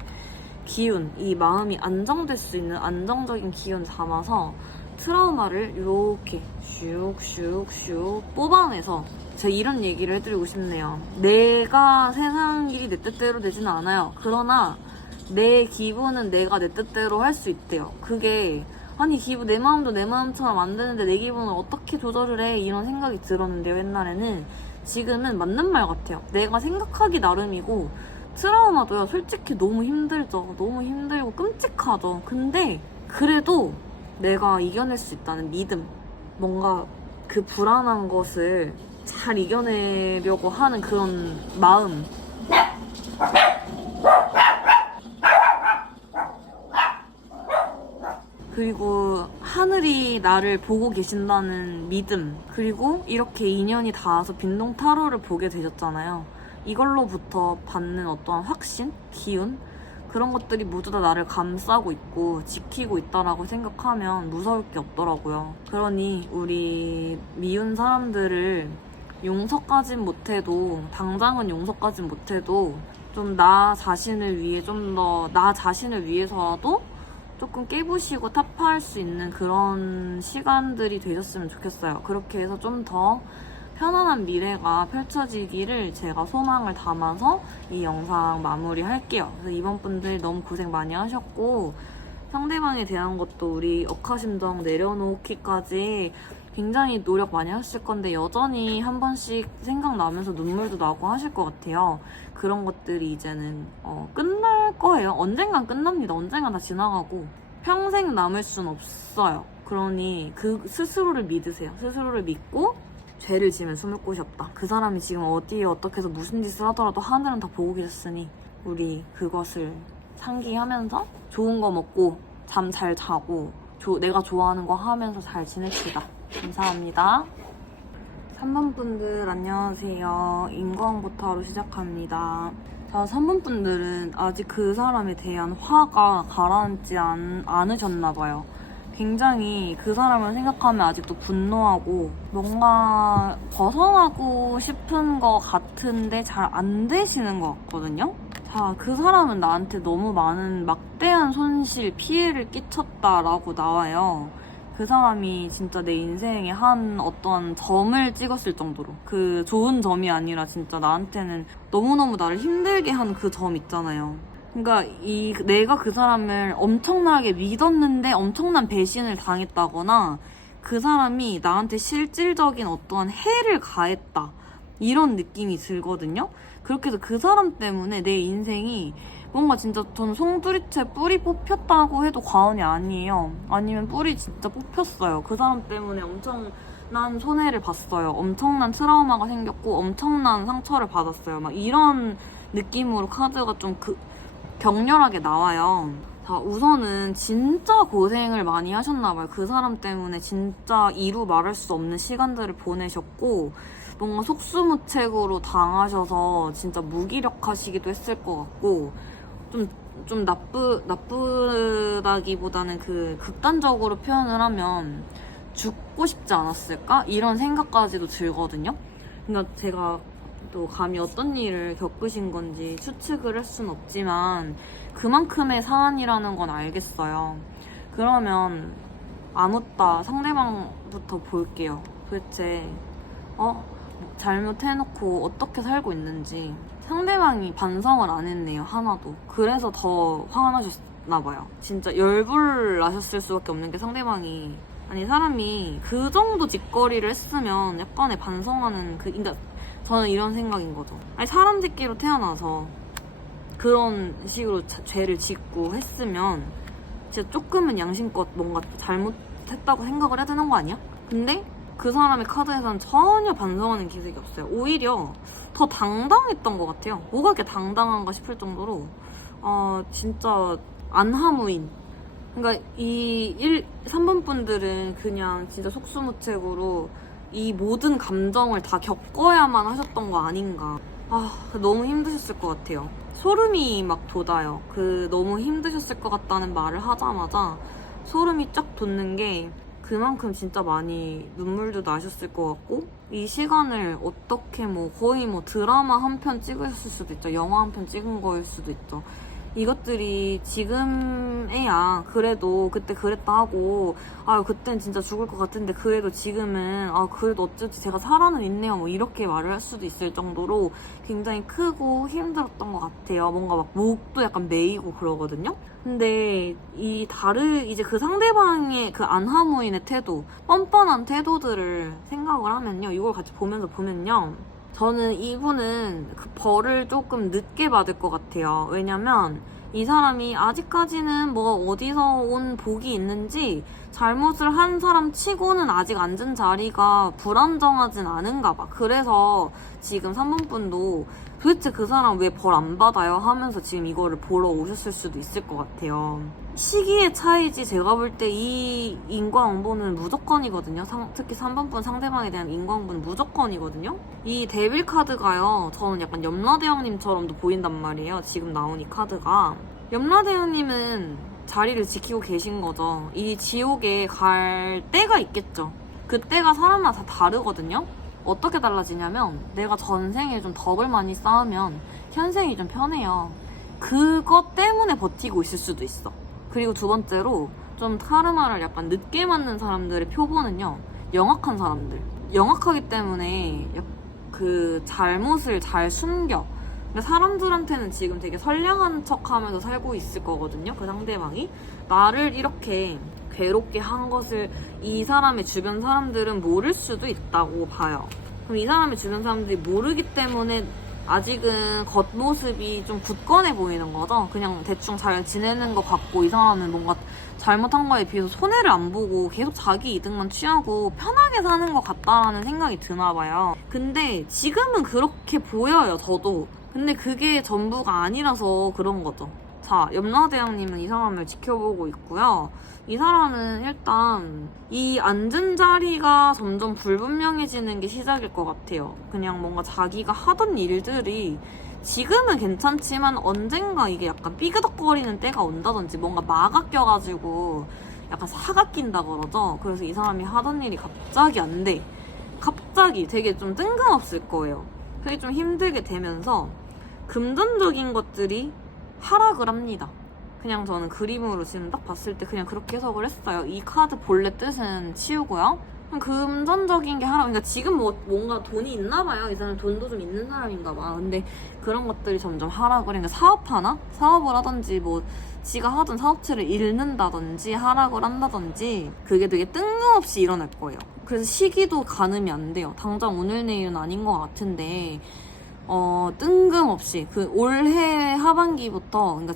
기운, 이 마음이 안정될 수 있는 안정적인 기운 담아서 트라우마를 이렇게 슉슉슉 뽑아내서 제가 이런 얘기를 해드리고 싶네요. 내가 세상 일이 내 뜻대로 되지는 않아요. 그러나 내 기분은 내가 내 뜻대로 할 수 있대요. 그게 아니 내 마음도 내 마음처럼 안 되는데 내 기분을 어떻게 조절을 해 이런 생각이 들었는데요. 옛날에는. 지금은 맞는 말 같아요. 내가 생각하기 나름이고 트라우마도요 솔직히 너무 힘들죠. 너무 힘들고 끔찍하죠. 근데 그래도 내가 이겨낼 수 있다는 믿음, 뭔가 그 불안한 것을 잘 이겨내려고 하는 그런 마음, 그리고 하늘이 나를 보고 계신다는 믿음, 그리고 이렇게 인연이 닿아서 빈동 타로를 보게 되셨잖아요. 이걸로부터 받는 어떠한 확신, 기운, 그런 것들이 모두 다 나를 감싸고 있고 지키고 있다라고 생각하면 무서울 게 없더라고요. 그러니 우리 미운 사람들을 용서까진 못해도, 당장은 용서까진 못해도 좀 나 자신을 위해 좀 더 나 자신을 위해서라도 조금 깨부시고 타파할 수 있는 그런 시간들이 되셨으면 좋겠어요. 그렇게 해서 좀 더 편안한 미래가 펼쳐지기를 제가 소망을 담아서 이 영상 마무리할게요. 그래서 이번 분들 너무 고생 많이 하셨고 상대방에 대한 것도 우리 억하심정 내려놓기까지 굉장히 노력 많이 하실 건데 여전히 한 번씩 생각나면서 눈물도 나고 하실 것 같아요. 그런 것들이 이제는 끝날 거예요. 언젠간 끝납니다. 언젠간 다 지나가고 평생 남을 순 없어요. 그러니 그 스스로를 믿으세요. 스스로를 믿고 죄를 지으면 숨을 곳이 없다. 그 사람이 지금 어디에 어떻게 해서 무슨 짓을 하더라도 하늘은 다 보고 계셨으니 우리 그것을 상기하면서 좋은 거 먹고 잠 잘 자고 내가 좋아하는 거 하면서 잘 지냅시다. 감사합니다. 3번 분들 안녕하세요. 인과응보타로 시작합니다. 자, 3번 분들은 아직 그 사람에 대한 화가 가라앉지 않으셨나봐요. 굉장히 그 사람을 생각하면 아직도 분노하고 뭔가 벗어나고 싶은 것 같은데 잘 안 되시는 것 같거든요. 자, 그 사람은 나한테 너무 많은 막대한 손실, 피해를 끼쳤다라고 나와요. 그 사람이 진짜 내 인생에 한 어떤 점을 찍었을 정도로 그 좋은 점이 아니라 진짜 나한테는 너무너무 나를 힘들게 한 그 점 있잖아요. 그러니까 내가 그 사람을 엄청나게 믿었는데 엄청난 배신을 당했다거나 그 사람이 나한테 실질적인 어떠한 해를 가했다 이런 느낌이 들거든요. 그렇게 해서 그 사람 때문에 내 인생이 뭔가 진짜 저는 송두리째 뿔이 뽑혔다고 해도 과언이 아니에요. 아니면 뿔이 진짜 뽑혔어요. 그 사람 때문에 엄청난 손해를 봤어요. 엄청난 트라우마가 생겼고 엄청난 상처를 받았어요. 막 이런 느낌으로 카드가 좀 격렬하게 나와요. 자, 우선은 진짜 고생을 많이 하셨나봐요. 그 사람 때문에 진짜 이루 말할 수 없는 시간들을 보내셨고 뭔가 속수무책으로 당하셔서 진짜 무기력하시기도 했을 것 같고 좀 나쁘다기보다는 그 극단적으로 표현을 하면 죽고 싶지 않았을까? 이런 생각까지도 들거든요. 그러니까 제가 또 감히 어떤 일을 겪으신 건지 추측을 할 순 없지만 그만큼의 사안이라는 건 알겠어요. 그러면 아무따 상대방부터 볼게요. 도대체 잘못해놓고 어떻게 살고 있는지 상대방이 반성을 안 했네요. 하나도. 그래서 더 화가 나셨나봐요. 진짜 열불 나셨을 수밖에 없는 게 상대방이 아니 사람이 그 정도 짓거리를 했으면 약간의 반성하는 그러니까 저는 이런 생각인 거죠. 아니 사람 새끼로 태어나서 그런 식으로 죄를 짓고 했으면 진짜 조금은 양심껏 뭔가 잘못했다고 생각을 해야 되는 거 아니야? 근데 그 사람의 카드에서는 전혀 반성하는 기색이 없어요. 오히려 더 당당했던 것 같아요. 뭐가 그렇게 당당한가 싶을 정도로 진짜 안하무인. 그러니까 3번 분들은 그냥 진짜 속수무책으로 이 모든 감정을 다 겪어야만 하셨던 거 아닌가. 너무 힘드셨을 것 같아요. 소름이 막 돋아요. 너무 힘드셨을 것 같다는 말을 하자마자 소름이 쫙 돋는 게 그만큼 진짜 많이 눈물도 나셨을 것 같고 이 시간을 어떻게 거의 드라마 한 편 찍으셨을 수도 있죠. 영화 한 편 찍은 거일 수도 있죠. 이것들이 지금에야 그래도 그때 그랬다 하고 그땐 진짜 죽을 것 같은데 그래도 지금은 그래도 어쨌든 제가 살아는 있네요 이렇게 말을 할 수도 있을 정도로 굉장히 크고 힘들었던 것 같아요. 뭔가 막 목도 약간 메이고 그러거든요. 근데 이제 그 상대방의 그 안하무인의 태도, 뻔뻔한 태도들을 생각을 하면요, 이걸 같이 보면요, 저는 이분은 그 벌을 조금 늦게 받을 것 같아요. 왜냐면 이 사람이 아직까지는 어디서 온 복이 있는지 잘못을 한 사람 치고는 아직 앉은 자리가 불안정하진 않은가 봐. 그래서 지금 3번 분도 도대체 그 사람 왜 벌 안 받아요? 하면서 지금 이거를 보러 오셨을 수도 있을 것 같아요. 시기의 차이지 제가 볼 때 이 인과응보는 무조건이거든요. 특히 3번 분 상대방에 대한 인과응보는 무조건이거든요. 이 데빌 카드가요, 저는 약간 염라대왕님처럼도 보인단 말이에요. 지금 나온 이 카드가. 염라대왕님은 자리를 지키고 계신 거죠. 이 지옥에 갈 때가 있겠죠. 그 때가 사람마다 다 다르거든요. 어떻게 달라지냐면 내가 전생에 좀 덕을 많이 쌓으면 현생이 좀 편해요. 그것 때문에 버티고 있을 수도 있어. 그리고 두 번째로 좀 카르마를 약간 늦게 맞는 사람들의 표본은요, 영악한 사람들. 영악하기 때문에 그 잘못을 잘 숨겨. 그러니까 사람들한테는 지금 되게 선량한 척 하면서 살고 있을 거거든요. 그 상대방이. 나를 이렇게 괴롭게 한 것을 이 사람의 주변 사람들은 모를 수도 있다고 봐요. 그럼 이 사람의 주변 사람들이 모르기 때문에 아직은 겉모습이 좀 굳건해 보이는 거죠. 그냥 대충 잘 지내는 것 같고 이 사람은 뭔가 잘못한 거에 비해서 손해를 안 보고 계속 자기 이득만 취하고 편하게 사는 것 같다라는 생각이 드나 봐요. 근데 지금은 그렇게 보여요, 저도. 근데 그게 전부가 아니라서 그런 거죠. 자, 염라대왕님은 이 사람을 지켜보고 있고요. 이 사람은 일단 이 앉은 자리가 점점 불분명해지는 게 시작일 것 같아요. 그냥 뭔가 자기가 하던 일들이 지금은 괜찮지만 언젠가 이게 약간 삐그덕거리는 때가 온다든지 뭔가 마가 껴가지고 약간 사가 낀다 그러죠. 그래서 이 사람이 하던 일이 갑자기 안 돼. 갑자기 되게 좀 뜬금없을 거예요. 그게 좀 힘들게 되면서 금전적인 것들이 하락을 합니다. 그냥 저는 그림으로 지금 딱 봤을 때 그냥 그렇게 해석을 했어요. 이 카드 본래 뜻은 치우고요. 금전적인 게 하락, 그러니까 지금 뭔가 돈이 있나 봐요. 이 사람 돈도 좀 있는 사람인가 봐. 근데 그런 것들이 점점 하락을, 그러니까 사업하나? 사업을 하든지 뭐 지가 하던 사업체를 잃는다든지 하락을 한다든지 그게 되게 뜬금없이 일어날 거예요. 그래서 시기도 가늠이 안 돼요. 당장 오늘 내일은 아닌 것 같은데 뜬금없이 그 올해 하반기부터, 그러니까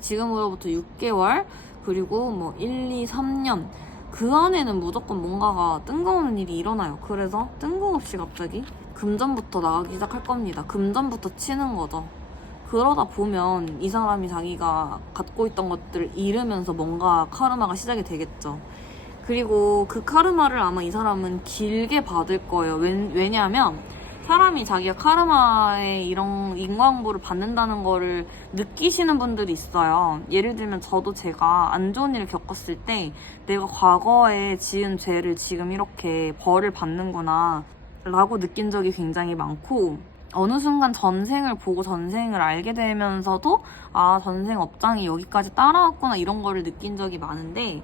지금으로부터 6개월 그리고 뭐 1, 2, 3년 그 안에는 무조건 뭔가가 뜬금없는 일이 일어나요. 그래서 뜬금없이 갑자기 금전부터 나가기 시작할 겁니다. 금전부터 치는 거죠. 그러다 보면 이 사람이 자기가 갖고 있던 것들을 잃으면서 뭔가 카르마가 시작이 되겠죠. 그리고 그 카르마를 아마 이 사람은 길게 받을 거예요. 왜냐하면 사람이 자기가 카르마에 이런 인과응보를 받는다는 거를 느끼시는 분들이 있어요. 예를 들면 저도 제가 안 좋은 일을 겪었을 때 내가 과거에 지은 죄를 지금 이렇게 벌을 받는구나 라고 느낀 적이 굉장히 많고, 어느 순간 전생을 보고 전생을 알게 되면서도 아, 전생 업장이 여기까지 따라왔구나 이런 거를 느낀 적이 많은데,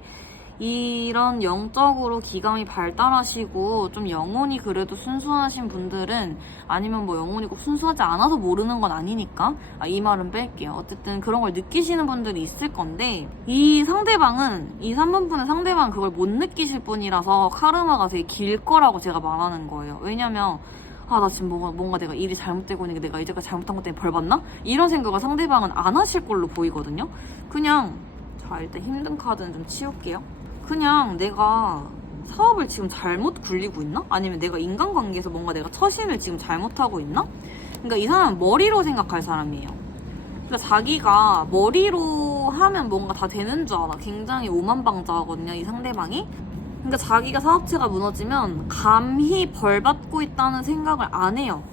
이런 영적으로 기감이 발달하시고 좀 영혼이 그래도 순수하신 분들은, 아니면 뭐 영혼이 꼭 순수하지 않아서 모르는 건 아니니까 이 말은 뺄게요. 어쨌든 그런 걸 느끼시는 분들이 있을 건데, 이 상대방은, 이 3번분의 상대방은 그걸 못 느끼실 분이라서 카르마가 되게 길 거라고 제가 말하는 거예요. 왜냐면 나 지금 뭔가 내가 일이 잘못되고 있는 게 내가 이제까지 잘못한 것 때문에 벌 받나? 이런 생각을 상대방은 안 하실 걸로 보이거든요. 그냥 자, 일단 힘든 카드는 좀 치울게요. 그냥 내가 사업을 지금 잘못 굴리고 있나? 아니면 내가 인간관계에서 뭔가 내가 처신을 지금 잘못하고 있나? 그러니까 이 사람은 머리로 생각할 사람이에요. 그러니까 자기가 머리로 하면 뭔가 다 되는 줄 알아. 굉장히 오만방자하거든요, 이 상대방이. 그러니까 자기가 사업체가 무너지면 감히 벌 받고 있다는 생각을 안 해요.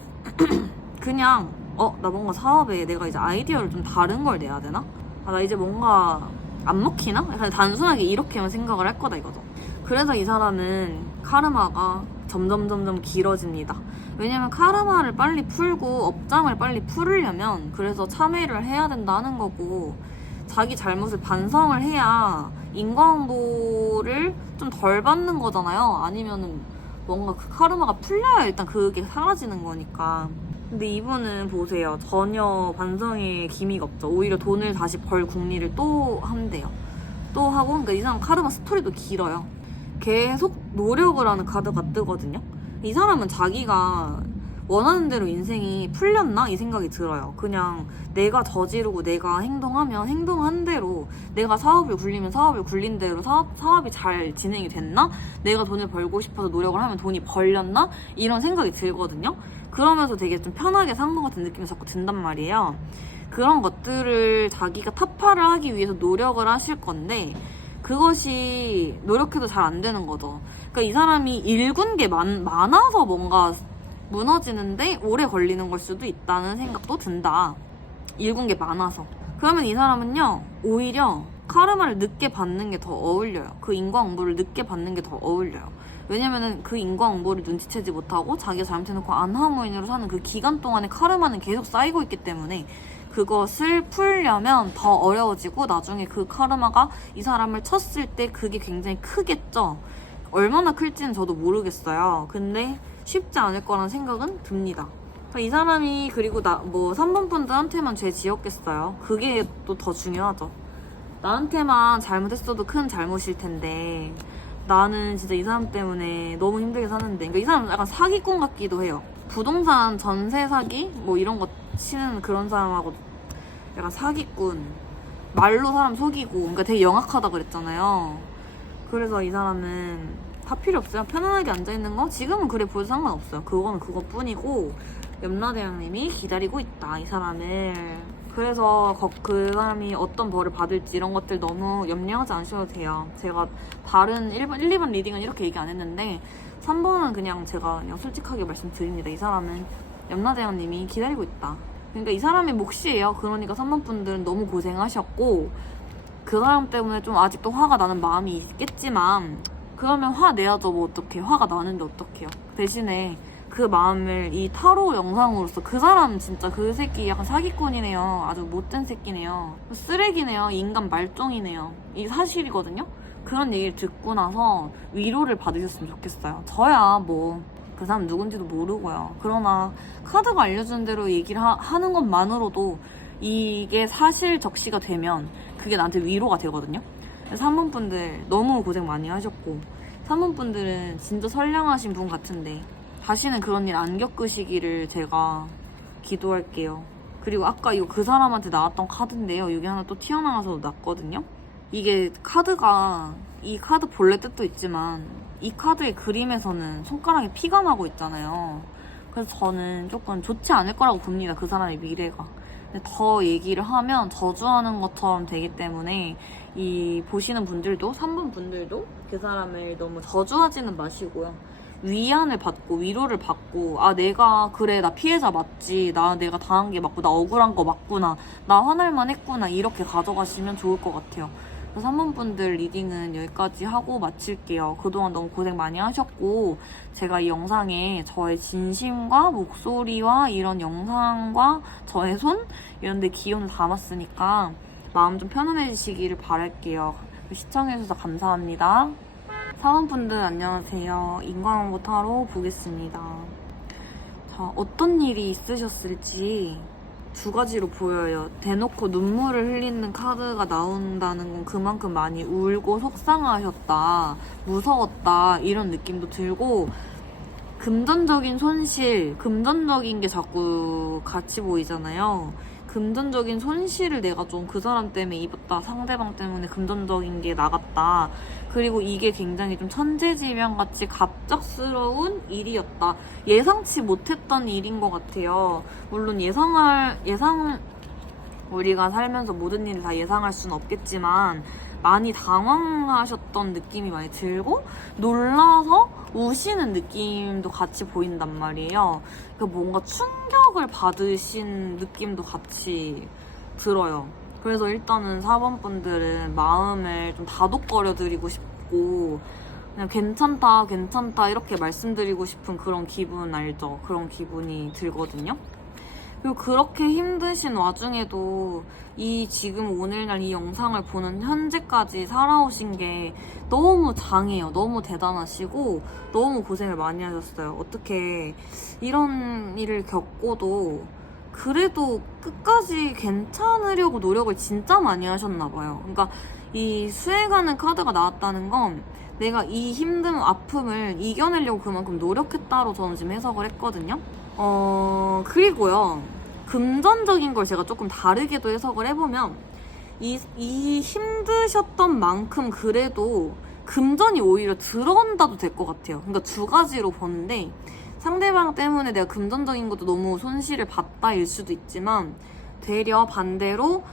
그냥 나 뭔가 사업에 내가 이제 아이디어를 좀 다른 걸 내야 되나? 나 이제 뭔가 안 먹히나? 약간 단순하게 이렇게만 생각을 할 거다 이거죠. 그래서 이 사람은 카르마가 점점 길어집니다. 왜냐면 카르마를 빨리 풀고 업장을 빨리 풀으려면 그래서 참회를 해야 된다는 거고, 자기 잘못을 반성을 해야 인과응보를 좀 덜 받는 거잖아요. 아니면은 뭔가 그 카르마가 풀려야 일단 그게 사라지는 거니까. 근데 이분은 보세요. 전혀 반성의 기미가 없죠. 오히려 돈을 다시 벌 궁리를 또 한대요. 또 하고, 그러니까 이 사람 카르마 스토리도 길어요. 계속 노력을 하는 카드가 뜨거든요. 이 사람은 자기가 원하는 대로 인생이 풀렸나? 이 생각이 들어요. 그냥 내가 저지르고 내가 행동하면 행동한 대로, 내가 사업을 굴리면 사업을 굴린 대로 사업이 잘 진행이 됐나? 내가 돈을 벌고 싶어서 노력을 하면 돈이 벌렸나? 이런 생각이 들거든요. 그러면서 되게 좀 편하게 산 것 같은 느낌이 자꾸 든단 말이에요. 그런 것들을 자기가 타파를 하기 위해서 노력을 하실 건데, 그것이 노력해도 잘 안 되는 거죠. 그러니까 이 사람이 일군 게 많아서 뭔가 무너지는데 오래 걸리는 걸 수도 있다는 생각도 든다. 일군 게 많아서. 그러면 이 사람은요, 오히려 카르마를 늦게 받는 게 더 어울려요. 그 인과응보를 늦게 받는 게 더 어울려요. 왜냐면은 그 인과응보를 눈치채지 못하고 자기가 잘못해놓고 안하무인으로 사는 그 기간 동안의 카르마는 계속 쌓이고 있기 때문에 그것을 풀려면 더 어려워지고 나중에 그 카르마가 이 사람을 쳤을 때 그게 굉장히 크겠죠. 얼마나 클지는 저도 모르겠어요. 근데 쉽지 않을 거라는 생각은 듭니다. 이 사람이 그리고 3번 분들한테만 죄 지었겠어요. 그게 또 더 중요하죠. 나한테만 잘못했어도 큰 잘못일 텐데 나는 진짜 이 사람 때문에 너무 힘들게 사는데, 그러니까 이 사람은 약간 사기꾼 같기도 해요. 부동산 전세 사기 뭐 이런 거 치는 그런 사람하고 약간 사기꾼, 말로 사람 속이고, 그러니까 되게 영악하다 그랬잖아요. 그래서 이 사람은 다 필요 없어요. 편안하게 앉아있는 거 지금은 그래 보여도 상관없어요. 그거는 그것뿐이고 염라대왕님이 기다리고 있다, 이 사람을. 그래서 그 사람이 어떤 벌을 받을지 이런 것들 너무 염려하지 않으셔도 돼요. 제가 다른 1, 2번 리딩은 이렇게 얘기 안 했는데 3번은 그냥 제가 그냥 솔직하게 말씀드립니다. 이 사람은 염라대왕님이 기다리고 있다. 그러니까 이 사람의 몫이에요. 그러니까 3번 분들은 너무 고생하셨고 그 사람 때문에 좀 아직도 화가 나는 마음이 있겠지만 그러면 화 내야죠. 뭐 어떡해. 화가 나는데 어떡해요. 대신에 그 마음을 이 타로 영상으로서 그 사람 진짜 그 새끼 약간 사기꾼이네요. 아주 못된 새끼네요. 쓰레기네요. 인간 말종이네요. 이 사실이거든요. 그런 얘기를 듣고 나서 위로를 받으셨으면 좋겠어요. 저야 뭐 그 사람 누군지도 모르고요. 그러나 카드가 알려준 대로 얘기를 하는 것만으로도 이게 사실 적시가 되면 그게 나한테 위로가 되거든요. 3번 분들 너무 고생 많이 하셨고 3번 분들은 진짜 선량하신 분 같은데 다시는 그런 일 안 겪으시기를 제가 기도할게요. 그리고 아까 이거 그 사람한테 나왔던 카드인데요. 여기 하나 또 튀어나와서 났거든요. 이게 카드가 이 카드 본래 뜻도 있지만 이 카드의 그림에서는 손가락에 피가 나고 있잖아요. 그래서 저는 조금 좋지 않을 거라고 봅니다. 그 사람의 미래가. 근데 더 얘기를 하면 저주하는 것처럼 되기 때문에 이 보시는 분들도 3번 분들도 그 사람을 너무 저주하지는 마시고요. 위안을 받고 위로를 받고 내가 그래 나 피해자 맞지, 내가 당한 게 맞고 나 억울한 거 맞구나, 나 화날만 했구나 이렇게 가져가시면 좋을 것 같아요. 3번 분들 리딩은 여기까지 하고 마칠게요. 그동안 너무 고생 많이 하셨고 제가 이 영상에 저의 진심과 목소리와 이런 영상과 저의 손 이런 데 기운을 담았으니까 마음 좀 편안해지시기를 바랄게요. 시청해주셔서 감사합니다. 4번 분들 안녕하세요. 인과응보 타로 보겠습니다. 자, 어떤 일이 있으셨을지 두 가지로 보여요. 대놓고 눈물을 흘리는 카드가 나온다는 건 그만큼 많이 울고 속상하셨다, 무서웠다 이런 느낌도 들고 금전적인 손실, 금전적인 게 자꾸 같이 보이잖아요. 금전적인 손실을 내가 좀 그 사람 때문에 입었다, 상대방 때문에 금전적인 게 나갔다, 그리고 이게 굉장히 좀 천재지변같이 갑작스러운 일이었다, 예상치 못했던 일인 것 같아요. 물론 우리가 살면서 모든 일을 다 예상할 수는 없겠지만 많이 당황하셨던 느낌이 많이 들고 놀라서 우시는 느낌도 같이 보인단 말이에요. 그러니까 뭔가 충격을 받으신 느낌도 같이 들어요. 그래서 일단은 4번 분들은 마음을 좀 다독거려 드리고 싶고 그냥 괜찮다 괜찮다 이렇게 말씀드리고 싶은 그런 기분 알죠? 그런 기분이 들거든요. 그리고 그렇게 힘드신 와중에도 이 지금 오늘날 이 영상을 보는 현재까지 살아오신 게 너무 장해요. 너무 대단하시고 너무 고생을 많이 하셨어요. 어떻게 이런 일을 겪고도 그래도 끝까지 괜찮으려고 노력을 진짜 많이 하셨나 봐요. 그러니까 이 수행하는 카드가 나왔다는 건 내가 이 힘든 아픔을 이겨내려고 그만큼 노력했다로 저는 지금 해석을 했거든요. 그리고요, 금전적인 걸 제가 조금 다르게도 해석을 해보면 이 힘드셨던 만큼 그래도 금전이 오히려 들어온다도 될 것 같아요. 그러니까 두 가지로 보는데 상대방 때문에 내가 금전적인 것도 너무 손실을 봤다일 수도 있지만 되려 반대로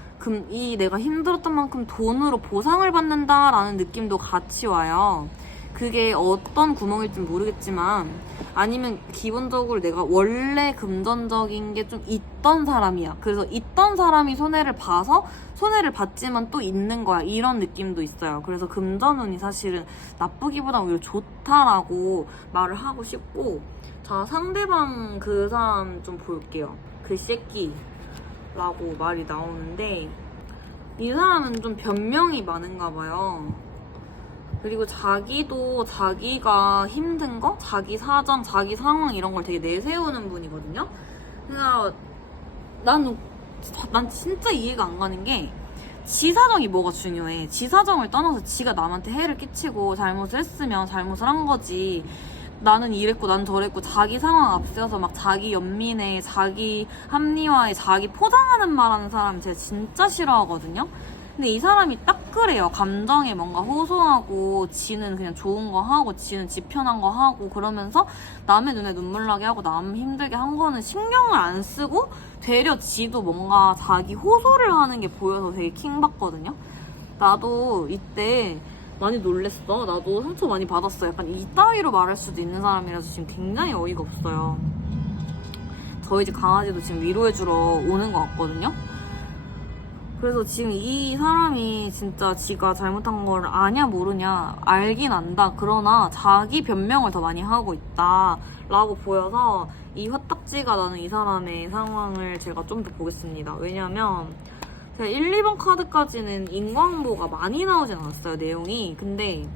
이 내가 힘들었던 만큼 돈으로 보상을 받는다라는 느낌도 같이 와요. 그게 어떤 구멍일지 모르겠지만 아니면 기본적으로 내가 원래 금전적인 게 좀 있던 사람이야. 그래서 있던 사람이 손해를 봐서 손해를 봤지만 또 있는 거야. 이런 느낌도 있어요. 그래서 금전운이 사실은 나쁘기보다 오히려 좋다라고 말을 하고 싶고, 자, 상대방 그 사람 좀 볼게요. 그 새끼라고 말이 나오는데 이 사람은 좀 변명이 많은가 봐요. 그리고 자기도 자기가 힘든 거, 자기 사정, 자기 상황 이런 걸 되게 내세우는 분이거든요. 그래서 난 진짜 이해가 안 가는 게 지 사정이 뭐가 중요해. 지 사정을 떠나서 지가 남한테 해를 끼치고 잘못을 했으면 잘못을 한 거지. 나는 이랬고 난 저랬고 자기 상황 앞세워서 막 자기 연민에 자기 합리화에 자기 포장하는 말하는 사람 제가 진짜 싫어하거든요. 근데 이 사람이 딱 그래요. 감정에 뭔가 호소하고 지는 그냥 좋은 거 하고 지는 지 편한 거 하고 그러면서 남의 눈에 눈물 나게 하고 남 힘들게 한 거는 신경을 안 쓰고 되려 지도 뭔가 자기 호소를 하는 게 보여서 되게 킹받거든요. 나도 이때 많이 놀랬어. 나도 상처 많이 받았어. 약간 이따위로 말할 수도 있는 사람이라서 지금 굉장히 어이가 없어요. 저희 집 강아지도 지금 위로해주러 오는 것 같거든요. 그래서 지금 이 사람이 진짜 지가 잘못한 걸 아냐 모르냐 알긴 안다. 그러나 자기 변명을 더 많이 하고 있다 라고 보여서 이 화딱지가 나는 이 사람의 상황을 제가 좀 더 보겠습니다. 왜냐면 제가 1, 2번 카드까지는 인과응보가 많이 나오진 않았어요, 내용이. 근데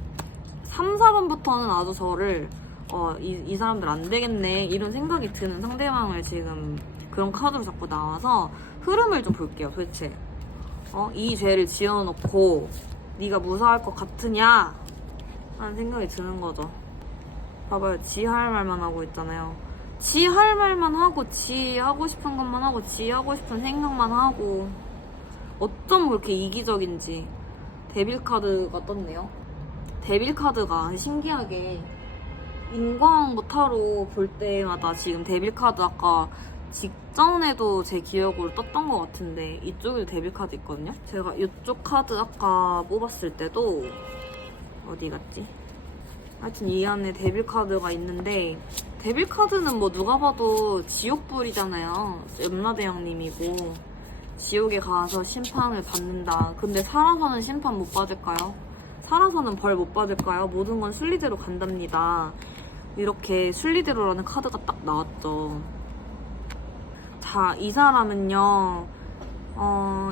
3, 4번부터는 아주 저를 이 사람들 안 되겠네 이런 생각이 드는 상대방을 지금 그런 카드로 자꾸 나와서 흐름을 좀 볼게요. 도대체 이 죄를 지어놓고 네가 무사할 것 같으냐 하는 생각이 드는 거죠. 봐봐요. 지 할 말만 하고 있잖아요. 지 할 말만 하고 지 하고 싶은 것만 하고 지 하고 싶은 생각만 하고 어쩜 그렇게 이기적인지. 데빌 카드가 떴네요. 데빌 카드가 신기하게 인광 타로 볼 때마다 지금 데빌 카드 아까 직전에도 제 기억으로 떴던 것 같은데 이쪽에도 데빌 카드 있거든요. 제가 이쪽 카드 아까 뽑았을 때도 어디 갔지? 하여튼 이 안에 데빌 카드가 있는데 데빌 카드는 뭐 누가 봐도 지옥불이잖아요. 염라대왕님이고 지옥에 가서 심판을 받는다. 근데 살아서는 심판 못 받을까요? 살아서는 벌 못 받을까요? 모든 건 순리대로 간답니다. 이렇게 순리대로라는 카드가 딱 나왔죠. 자, 이 사람은요,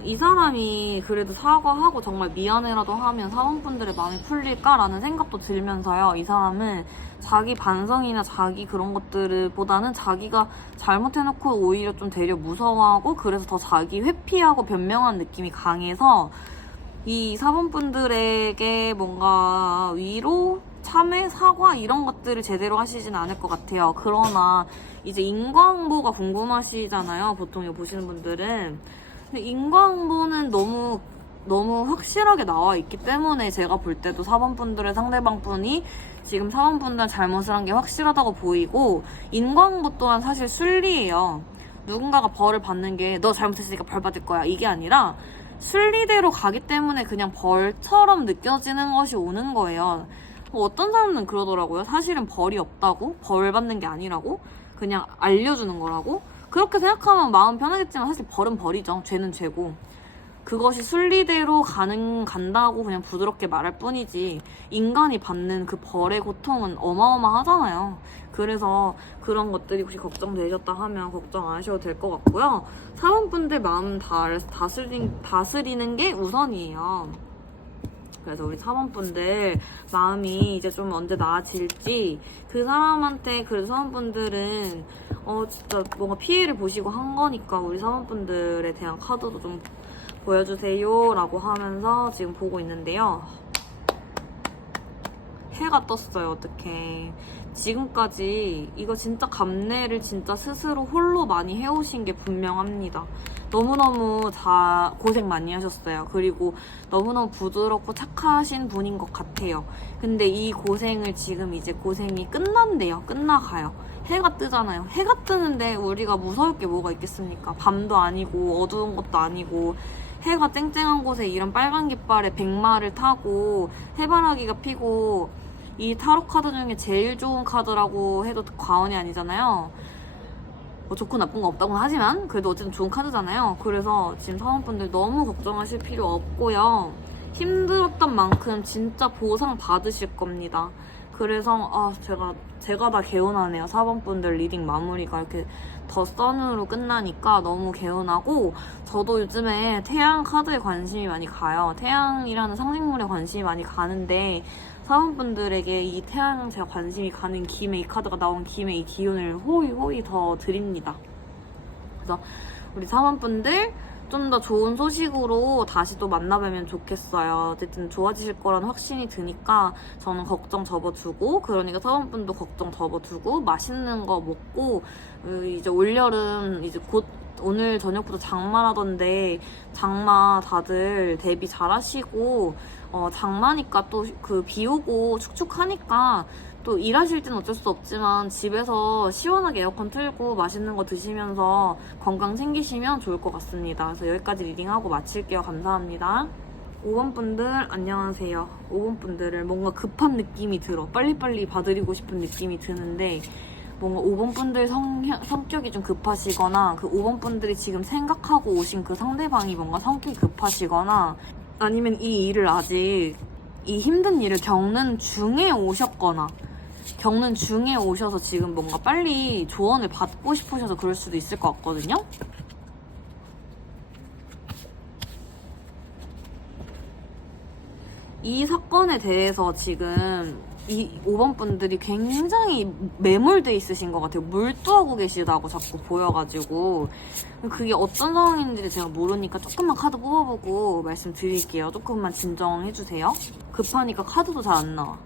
이 사람이 그래도 사과하고 정말 미안해라도 하면 사원분들의 마음이 풀릴까라는 생각도 들면서요, 이 사람은 자기 반성이나 자기 그런 것들을 보다는 자기가 잘못해놓고 오히려 좀 되려 무서워하고 그래서 더 자기 회피하고 변명한 느낌이 강해서 이 사원분들에게 뭔가 위로, 참회, 사과 이런 것들을 제대로 하시진 않을 것 같아요. 그러나 이제 인과응보가 궁금하시잖아요. 보통 이거 보시는 분들은. 근데 인과응보는 너무 확실하게 나와 있기 때문에 제가 볼 때도 사원분들의 상대방분이 지금 사원분들 잘못을 한 게 확실하다고 보이고 인과응보 또한 사실 순리예요. 누군가가 벌을 받는 게 너 잘못했으니까 벌 받을 거야 이게 아니라 순리대로 가기 때문에 그냥 벌처럼 느껴지는 것이 오는 거예요. 어떤 사람은 그러더라고요. 사실은 벌이 없다고? 벌 받는 게 아니라고? 그냥 알려주는 거라고? 그렇게 생각하면 마음 편하겠지만 사실 벌은 벌이죠. 죄는 죄고. 그것이 순리대로 간다고 그냥 부드럽게 말할 뿐이지 인간이 받는 그 벌의 고통은 어마어마하잖아요. 그래서 그런 것들이 혹시 걱정되셨다 하면 걱정 안 하셔도 될 것 같고요. 사원분들 마음 다스리는 게 우선이에요. 그래서 우리 사원분들 마음이 이제 좀 언제 나아질지 그 사람한테 그래도 사원분들은 진짜 뭔가 피해를 보시고 한 거니까 우리 사원분들에 대한 카드도 좀 보여주세요 라고 하면서 지금 보고 있는데요. 해가 떴어요. 어떡해. 지금까지 이거 진짜 감내를 진짜 스스로 홀로 많이 해오신 게 분명합니다. 너무너무 고생 많이 하셨어요. 그리고 너무너무 부드럽고 착하신 분인 것 같아요. 근데 이 고생을 지금 이제 고생이 끝난대요. 끝나가요. 해가 뜨잖아요. 해가 뜨는데 우리가 무서울 게 뭐가 있겠습니까? 밤도 아니고 어두운 것도 아니고 해가 쨍쨍한 곳에 이런 빨간 깃발에 백마를 타고 해바라기가 피고 이 타로 카드 중에 제일 좋은 카드라고 해도 과언이 아니잖아요. 뭐 좋고 나쁜 거 없다고는 하지만 그래도 어쨌든 좋은 카드잖아요. 그래서 지금 사원분들 너무 걱정하실 필요 없고요. 힘들었던 만큼 진짜 보상 받으실 겁니다. 그래서 제가 다 개운하네요. 사원분들 리딩 마무리가 이렇게 더 선으로 끝나니까 너무 개운하고, 저도 요즘에 태양 카드에 관심이 많이 가요. 태양이라는 상징물에 관심이 많이 가는데 사원분들에게 이 태양 제가 관심이 가는 김에, 이 카드가 나온 김에 이 기운을 호의 더 드립니다. 그래서 우리 사원분들 좀 더 좋은 소식으로 다시 또 만나뵈면 좋겠어요. 어쨌든 좋아지실 거라는 확신이 드니까 저는 걱정 접어두고, 그러니까 사원분도 걱정 접어두고 맛있는 거 먹고, 이제 올여름 이제 곧 오늘 저녁부터 장마라던데 장마 다들 대비 잘 하시고, 장마니까 또 그 비 오고 축축하니까 또 일하실 땐 어쩔 수 없지만 집에서 시원하게 에어컨 틀고 맛있는 거 드시면서 건강 챙기시면 좋을 것 같습니다. 그래서 여기까지 리딩하고 마칠게요. 감사합니다. 5번 분들 안녕하세요. 5번 분들을 뭔가 급한 느낌이 들어. 빨리빨리 봐드리고 싶은 느낌이 드는데, 뭔가 5번 분들 성격이 좀 급하시거나, 그 5번 분들이 지금 생각하고 오신 그 상대방이 뭔가 성격이 급하시거나, 아니면 이 일을 아직, 이 힘든 일을 겪는 중에 오셨거나, 겪는 중에 오셔서 지금 뭔가 빨리 조언을 받고 싶으셔서 그럴 수도 있을 것 같거든요. 이 사건에 대해서 지금 이 5번 분들이 굉장히 매몰돼 있으신 것 같아요. 몰두하고 계시다고 자꾸 보여가지고, 그게 어떤 상황인지 제가 모르니까 조금만 카드 뽑아보고 말씀드릴게요. 조금만 진정해주세요. 급하니까 카드도 잘 안 나와.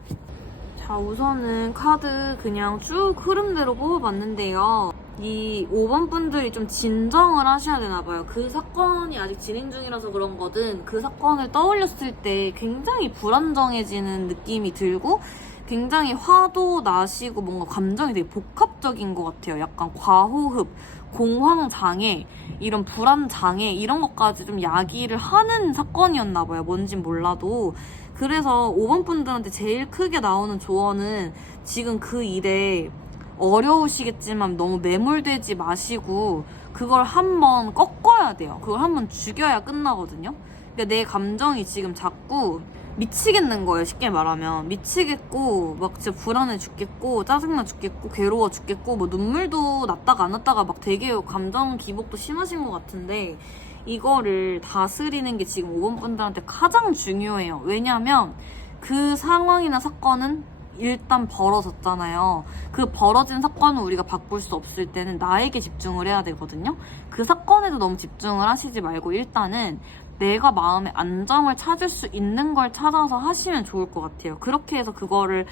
자, 우선은 카드 그냥 쭉 흐름대로 뽑아봤는데요. 이 5번 분들이 좀 진정을 하셔야 되나봐요. 그 사건이 아직 진행 중이라서 그런 거든, 그 사건을 떠올렸을 때 굉장히 불안정해지는 느낌이 들고, 굉장히 화도 나시고 뭔가 감정이 되게 복합적인 것 같아요. 약간 과호흡, 공황장애, 이런 불안장애, 이런 것까지 좀 야기를 하는 사건이었나봐요. 뭔진 몰라도. 그래서 5번 분들한테 제일 크게 나오는 조언은, 지금 그 일에 어려우시겠지만 너무 매몰되지 마시고 그걸 한번 꺾어야 돼요. 그걸 한번 죽여야 끝나거든요. 그러니까 내 감정이 지금 자꾸 미치겠는 거예요. 쉽게 말하면 미치겠고, 막 진짜 불안해 죽겠고, 짜증나 죽겠고, 괴로워 죽겠고, 뭐 눈물도 났다가 안 났다가 막 되게 감정 기복도 심하신 것 같은데, 이거를 다스리는 게 지금 5번 분들한테 가장 중요해요. 왜냐면 그 상황이나 사건은 일단 벌어졌잖아요. 그 벌어진 사건을 우리가 바꿀 수 없을 때는 나에게 집중을 해야 되거든요. 그 사건에도 너무 집중을 하시지 말고 일단은 내가 마음의 안정을 찾을 수 있는 걸 찾아서 하시면 좋을 것 같아요. 그렇게 해서 그거를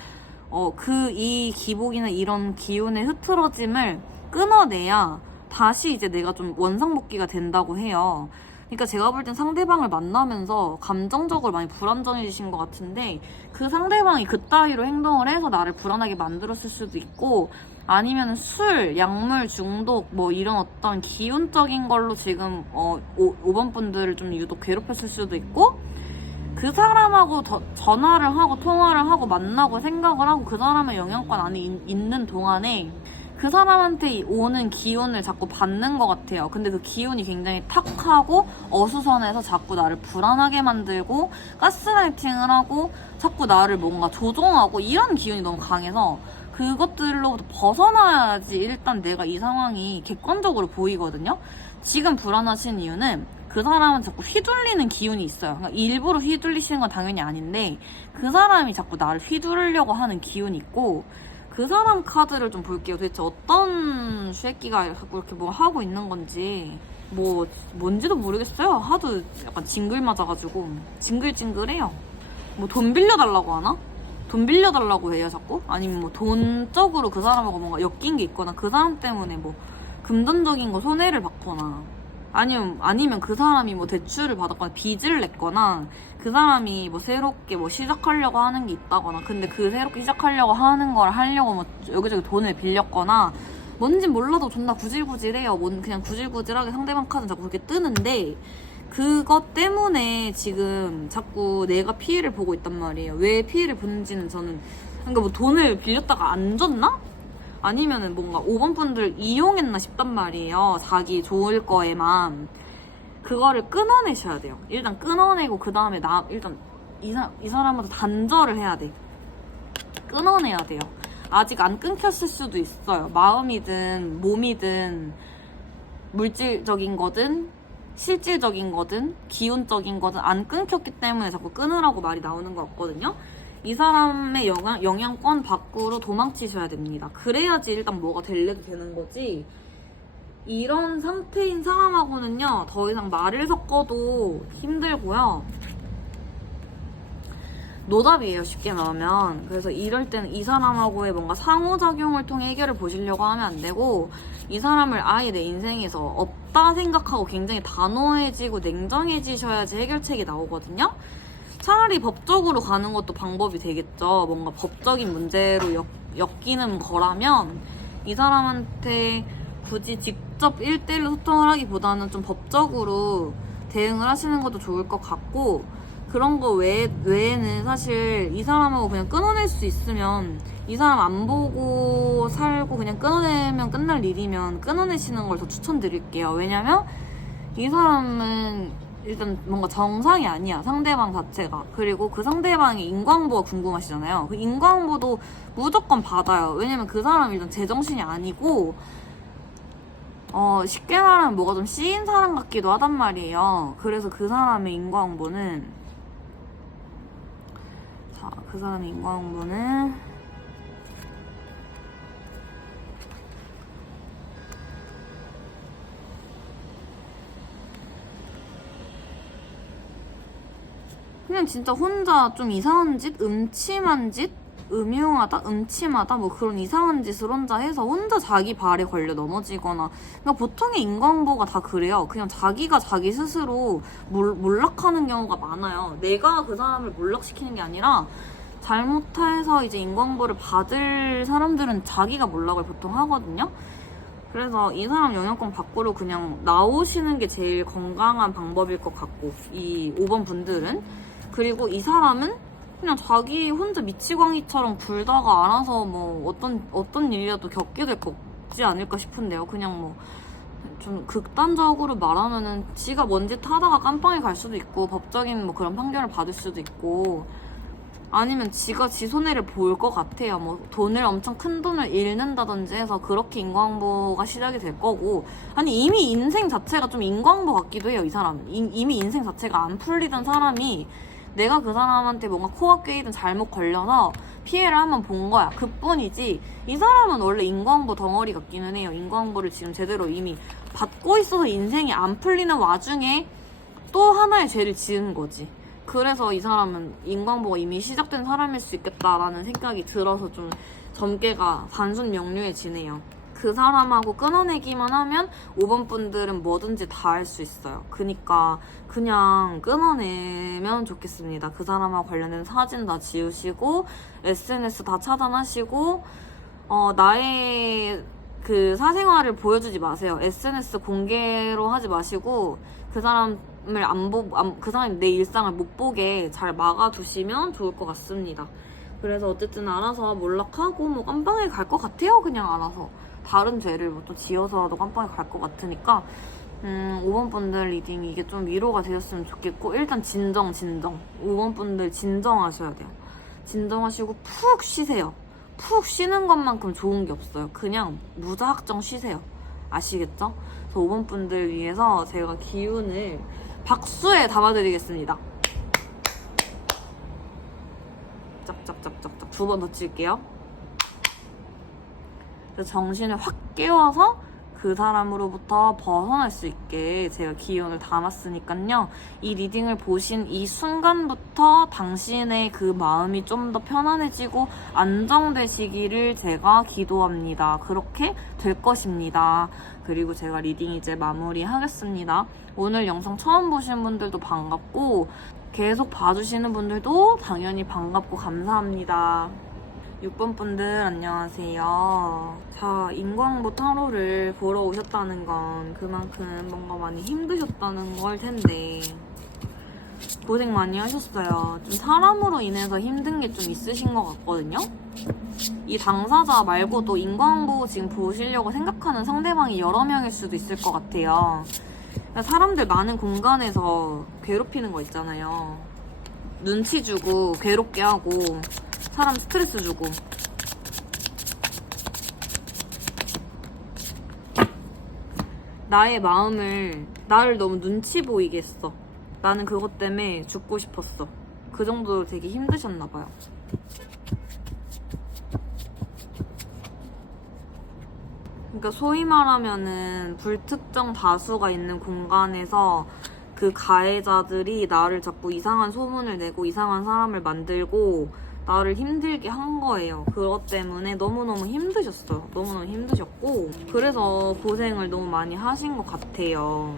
이 기복이나 이런 기운의 흐트러짐을 끊어내야 다시 이제 내가 좀 원상복귀가 된다고 해요. 그러니까 제가 볼 땐 상대방을 만나면서 감정적으로 많이 불안정해지신 것 같은데, 그 상대방이 그따위로 행동을 해서 나를 불안하게 만들었을 수도 있고, 아니면 술, 약물 중독, 뭐 이런 어떤 기운적인 걸로 지금 5번 분들을 좀 유독 괴롭혔을 수도 있고, 그 사람하고 전화를 하고 통화를 하고 만나고 생각을 하고 그 사람의 영향권 안에 있는 동안에 그 사람한테 오는 기운을 자꾸 받는 것 같아요. 근데 그 기운이 굉장히 탁하고 어수선해서 자꾸 나를 불안하게 만들고 가스라이팅을 하고 자꾸 나를 뭔가 조종하고, 이런 기운이 너무 강해서 그것들로부터 벗어나야지 일단 내가 이 상황이 객관적으로 보이거든요. 지금 불안하신 이유는 그 사람은 자꾸 휘둘리는 기운이 있어요. 그러니까 일부러 휘둘리시는 건 당연히 아닌데, 그 사람이 자꾸 나를 휘두르려고 하는 기운이 있고, 그 사람 카드를 좀 볼게요. 도대체 어떤 쉐끼가 자꾸 이렇게 뭐 하고 있는 건지, 뭔지도 모르겠어요. 하도 약간 징글 맞아가지고 징글징글해요. 뭐 돈 빌려달라고 하나? 돈 빌려달라고 해요 자꾸? 아니면 뭐 돈적으로 그 사람하고 뭔가 엮인 게 있거나, 그 사람 때문에 뭐 금전적인 거 손해를 받거나, 아니면 그 사람이 뭐 대출을 받았거나 빚을 냈거나, 그 사람이 뭐 새롭게 뭐 시작하려고 하는 게 있다거나, 근데 그 새롭게 시작하려고 하는 걸 하려고 뭐 여기저기 돈을 빌렸거나, 뭔진 몰라도 존나 구질구질해요. 그냥 구질구질하게 상대방 카드는 자꾸 그렇게 뜨는데, 그것 때문에 지금 자꾸 내가 피해를 보고 있단 말이에요. 왜 피해를 보는지는 저는 그러니까 뭐 돈을 빌렸다가 안 줬나? 아니면은 뭔가 5번 분들 이용했나 싶단 말이에요. 자기 좋을 거에만. 그거를 끊어내셔야 돼요. 일단 끊어내고 그 다음에 일단 이 사람한테 단절을 해야 돼. 끊어내야 돼요. 아직 안 끊겼을 수도 있어요. 마음이든 몸이든 물질적인 거든 실질적인 거든 기운적인 거든 안 끊겼기 때문에 자꾸 끊으라고 말이 나오는 것 같거든요. 이 사람의 영향권 밖으로 도망치셔야 됩니다. 그래야지 일단 뭐가 될래도 되는 거지. 이런 상태인 사람하고는요, 더 이상 말을 섞어도 힘들고요. 노답이에요, 쉽게 말하면. 그래서 이럴 때는 이 사람하고의 뭔가 상호작용을 통해 해결을 보시려고 하면 안 되고, 이 사람을 아예 내 인생에서 없다 생각하고 굉장히 단호해지고 냉정해지셔야지 해결책이 나오거든요. 차라리 법적으로 가는 것도 방법이 되겠죠. 뭔가 법적인 문제로 엮이는 거라면 이 사람한테 굳이 직접 1대1로 소통을 하기보다는 좀 법적으로 대응을 하시는 것도 좋을 것 같고, 그런 거 외에는 사실 이 사람하고 그냥 끊어낼 수 있으면, 이 사람 안 보고 살고 그냥 끊어내면 끝날 일이면 끊어내시는 걸 더 추천드릴게요. 왜냐면 이 사람은 일단 뭔가 정상이 아니야, 상대방 자체가. 그리고 그 상대방의 인과응보가 궁금하시잖아요. 그 인과응보도 무조건 받아요. 왜냐면 그 사람은 일단 제정신이 아니고, 쉽게 말하면 뭐가 좀 씌인 사람 같기도 하단 말이에요. 그래서 그 사람의 인과응보는, 자, 그 사람의 인과응보는 그냥 진짜 혼자 좀 이상한 짓, 음침한 짓, 음흉하다, 음침하다, 뭐 그런 이상한 짓을 혼자 해서 혼자 자기 발에 걸려 넘어지거나. 그러니까 보통의 인과응보가 다 그래요. 그냥 자기가 자기 스스로 몰락하는 경우가 많아요. 내가 그 사람을 몰락시키는 게 아니라 잘못해서 이제 인과응보를 받을 사람들은 자기가 몰락을 보통 하거든요. 그래서 이 사람 영향권 밖으로 그냥 나오시는 게 제일 건강한 방법일 것 같고, 이 5번 분들은. 그리고 이 사람은 그냥 자기 혼자 미치광이처럼 굴다가 알아서 뭐 어떤 일이라도 겪게 될 거지 않을까 싶은데요. 그냥 뭐 좀 극단적으로 말하면은 지가 뭔짓 하다가 깜빵에 갈 수도 있고, 법적인 뭐 그런 판결을 받을 수도 있고, 아니면 지가 지 손해를 볼 것 같아요. 뭐 돈을 엄청 큰 돈을 잃는다든지 해서 그렇게 인과응보가 시작이 될 거고, 아니 이미 인생 자체가 좀 인과응보 같기도 해요. 이 사람은 이미 인생 자체가 안 풀리던 사람이 내가 그 사람한테 뭔가 코가 꿰이든 잘못 걸려서 피해를 한번 본 거야, 그뿐이지. 이 사람은 원래 인과응보 덩어리 같기는 해요. 인과응보를 지금 제대로 이미 받고 있어서 인생이 안 풀리는 와중에 또 하나의 죄를 지은 거지. 그래서 이 사람은 인과응보가 이미 시작된 사람일 수 있겠다라는 생각이 들어서 좀 점괘가 단순 명료해지네요. 그 사람하고 끊어내기만 하면 5번 분들은 뭐든지 다 할 수 있어요. 그니까 그냥 끊어내면 좋겠습니다. 그 사람하고 관련된 사진 다 지우시고, SNS 다 차단하시고, 나의 그 사생활을 보여주지 마세요. SNS 공개로 하지 마시고, 그 사람을 그 사람이 내 일상을 못 보게 잘 막아두시면 좋을 것 같습니다. 그래서 어쨌든 알아서 몰락하고 뭐 깜빵에 갈 것 같아요. 그냥 알아서 다른 죄를 뭐 또 지어서라도 깜빵에 갈 것 같으니까 5번 분들 리딩 이게 좀 위로가 되었으면 좋겠고, 일단 진정 5번 분들 진정하셔야 돼요. 진정하시고 푹 쉬세요. 푹 쉬는 것만큼 좋은 게 없어요. 그냥 무작정 쉬세요. 아시겠죠? 그래서 5번 분들 위해서 제가 기운을 박수에 담아드리겠습니다. 짝짝짝짝짝 2번 더 칠게요. 그래서 정신을 확 깨워서 그 사람으로부터 벗어날 수 있게 제가 기운을 담았으니까요. 이 리딩을 보신 이 순간부터 당신의 그 마음이 좀 더 편안해지고 안정되시기를 제가 기도합니다. 그렇게 될 것입니다. 그리고 제가 리딩 이제 마무리하겠습니다. 오늘 영상 처음 보신 분들도 반갑고, 계속 봐주시는 분들도 당연히 반갑고 감사합니다. 6번 분들 안녕하세요. 자, 인과응보 타로를 보러 오셨다는 건 그만큼 뭔가 많이 힘드셨다는 걸 텐데 고생 많이 하셨어요. 좀 사람으로 인해서 힘든 게 좀 있으신 것 같거든요. 이 당사자 말고도 인과응보 지금 보시려고 생각하는 상대방이 여러 명일 수도 있을 것 같아요. 사람들 많은 공간에서 괴롭히는 거 있잖아요. 눈치 주고 괴롭게 하고 사람 스트레스 주고. 나의 마음을 나를 너무 눈치 보이게 했어. 나는 그것 때문에 죽고 싶었어. 그 정도로 되게 힘드셨나 봐요. 그러니까 소위 말하면은 불특정 다수가 있는 공간에서 그 가해자들이 나를 자꾸 이상한 소문을 내고 이상한 사람을 만들고 나를 힘들게 한 거예요. 그것 때문에 너무너무 힘드셨어요. 너무너무 힘드셨고 그래서 고생을 너무 많이 하신 것 같아요.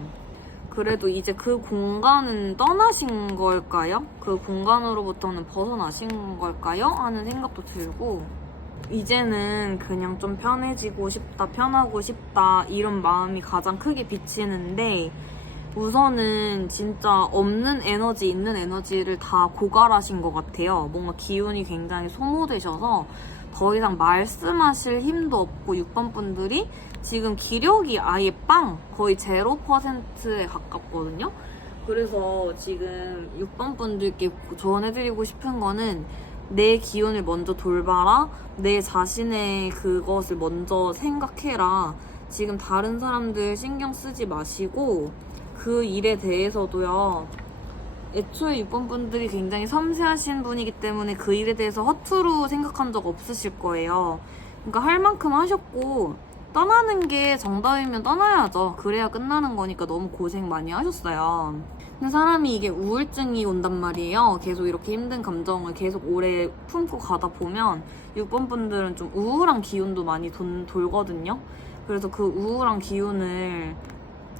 그래도 이제 그 공간은 떠나신 걸까요? 그 공간으로부터는 벗어나신 걸까요? 하는 생각도 들고 이제는 그냥 좀 편해지고 싶다, 편하고 싶다 이런 마음이 가장 크게 비치는데 우선은 진짜 없는 에너지, 있는 에너지를 다 고갈하신 것 같아요. 뭔가 기운이 굉장히 소모되셔서 더 이상 말씀하실 힘도 없고 6번 분들이 지금 기력이 아예 거의 0%에 가깝거든요. 그래서 지금 6번 분들께 조언해드리고 싶은 거는 내 기운을 먼저 돌봐라. 내 자신의 그것을 먼저 생각해라. 지금 다른 사람들 신경 쓰지 마시고 그 일에 대해서도요. 애초에 6번 분들이 굉장히 섬세하신 분이기 때문에 그 일에 대해서 허투루 생각한 적 없으실 거예요. 그러니까 할 만큼 하셨고 떠나는 게 정답이면 떠나야죠. 그래야 끝나는 거니까 너무 고생 많이 하셨어요. 근데 사람이 이게 우울증이 온단 말이에요. 계속 이렇게 힘든 감정을 계속 오래 품고 가다 보면 6번 분들은 좀 우울한 기운도 많이 돌거든요. 그래서 그 우울한 기운을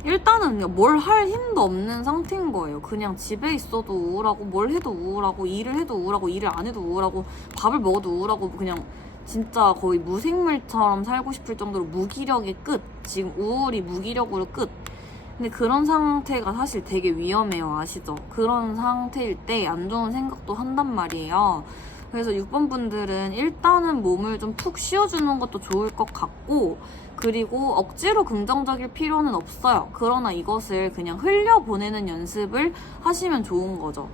일단은 뭘 할 힘도 없는 상태인 거예요. 그냥 집에 있어도 우울하고 뭘 해도 우울하고 일을 해도 우울하고 일을 안 해도 우울하고 밥을 먹어도 우울하고 그냥 진짜 거의 무생물처럼 살고 싶을 정도로 무기력의 끝. 지금 우울이 무기력으로 끝. 근데 그런 상태가 사실 되게 위험해요. 아시죠? 그런 상태일 때 안 좋은 생각도 한단 말이에요. 그래서 6번 분들은 일단은 몸을 좀 푹 쉬어주는 것도 좋을 것 같고 그리고 억지로 긍정적일 필요는 없어요. 그러나 이것을 그냥 흘려보내는 연습을 하시면 좋은 거죠.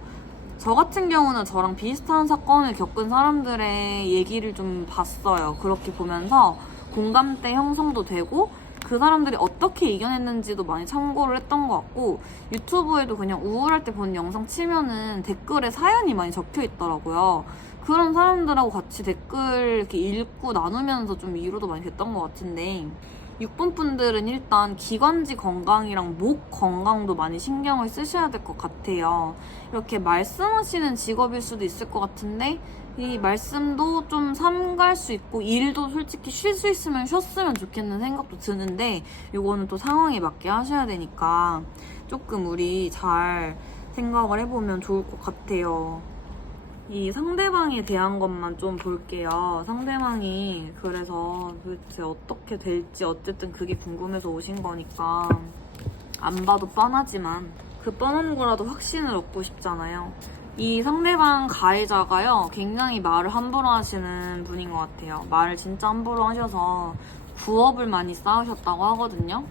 저 같은 경우는 저랑 비슷한 사건을 겪은 사람들의 얘기를 좀 봤어요. 그렇게 보면서 공감대 형성도 되고 그 사람들이 어떻게 이겨냈는지도 많이 참고를 했던 것 같고 유튜브에도 그냥 우울할 때 본 영상 치면은 댓글에 사연이 많이 적혀 있더라고요. 그런 사람들하고 같이 댓글 이렇게 읽고 나누면서 좀 위로도 많이 됐던 것 같은데 6번 분들은 일단 기관지 건강이랑 목 건강도 많이 신경을 쓰셔야 될 것 같아요. 이렇게 말씀하시는 직업일 수도 있을 것 같은데 이 말씀도 좀 삼갈 수 있고 일도 솔직히 쉴 수 있으면 쉬었으면 좋겠는 생각도 드는데 이거는 또 상황에 맞게 하셔야 되니까 조금 우리 잘 생각을 해보면 좋을 것 같아요. 이 상대방에 대한 것만 좀 볼게요. 상대방이 그래서 도대체 어떻게 될지 어쨌든 그게 궁금해서 오신 거니까 안 봐도 뻔하지만 그 뻔한 거라도 확신을 얻고 싶잖아요. 이 상대방 가해자가요 굉장히 말을 함부로 하시는 분인 것 같아요. 말을 진짜 함부로 하셔서 구업을 많이 쌓으셨다고 하거든요.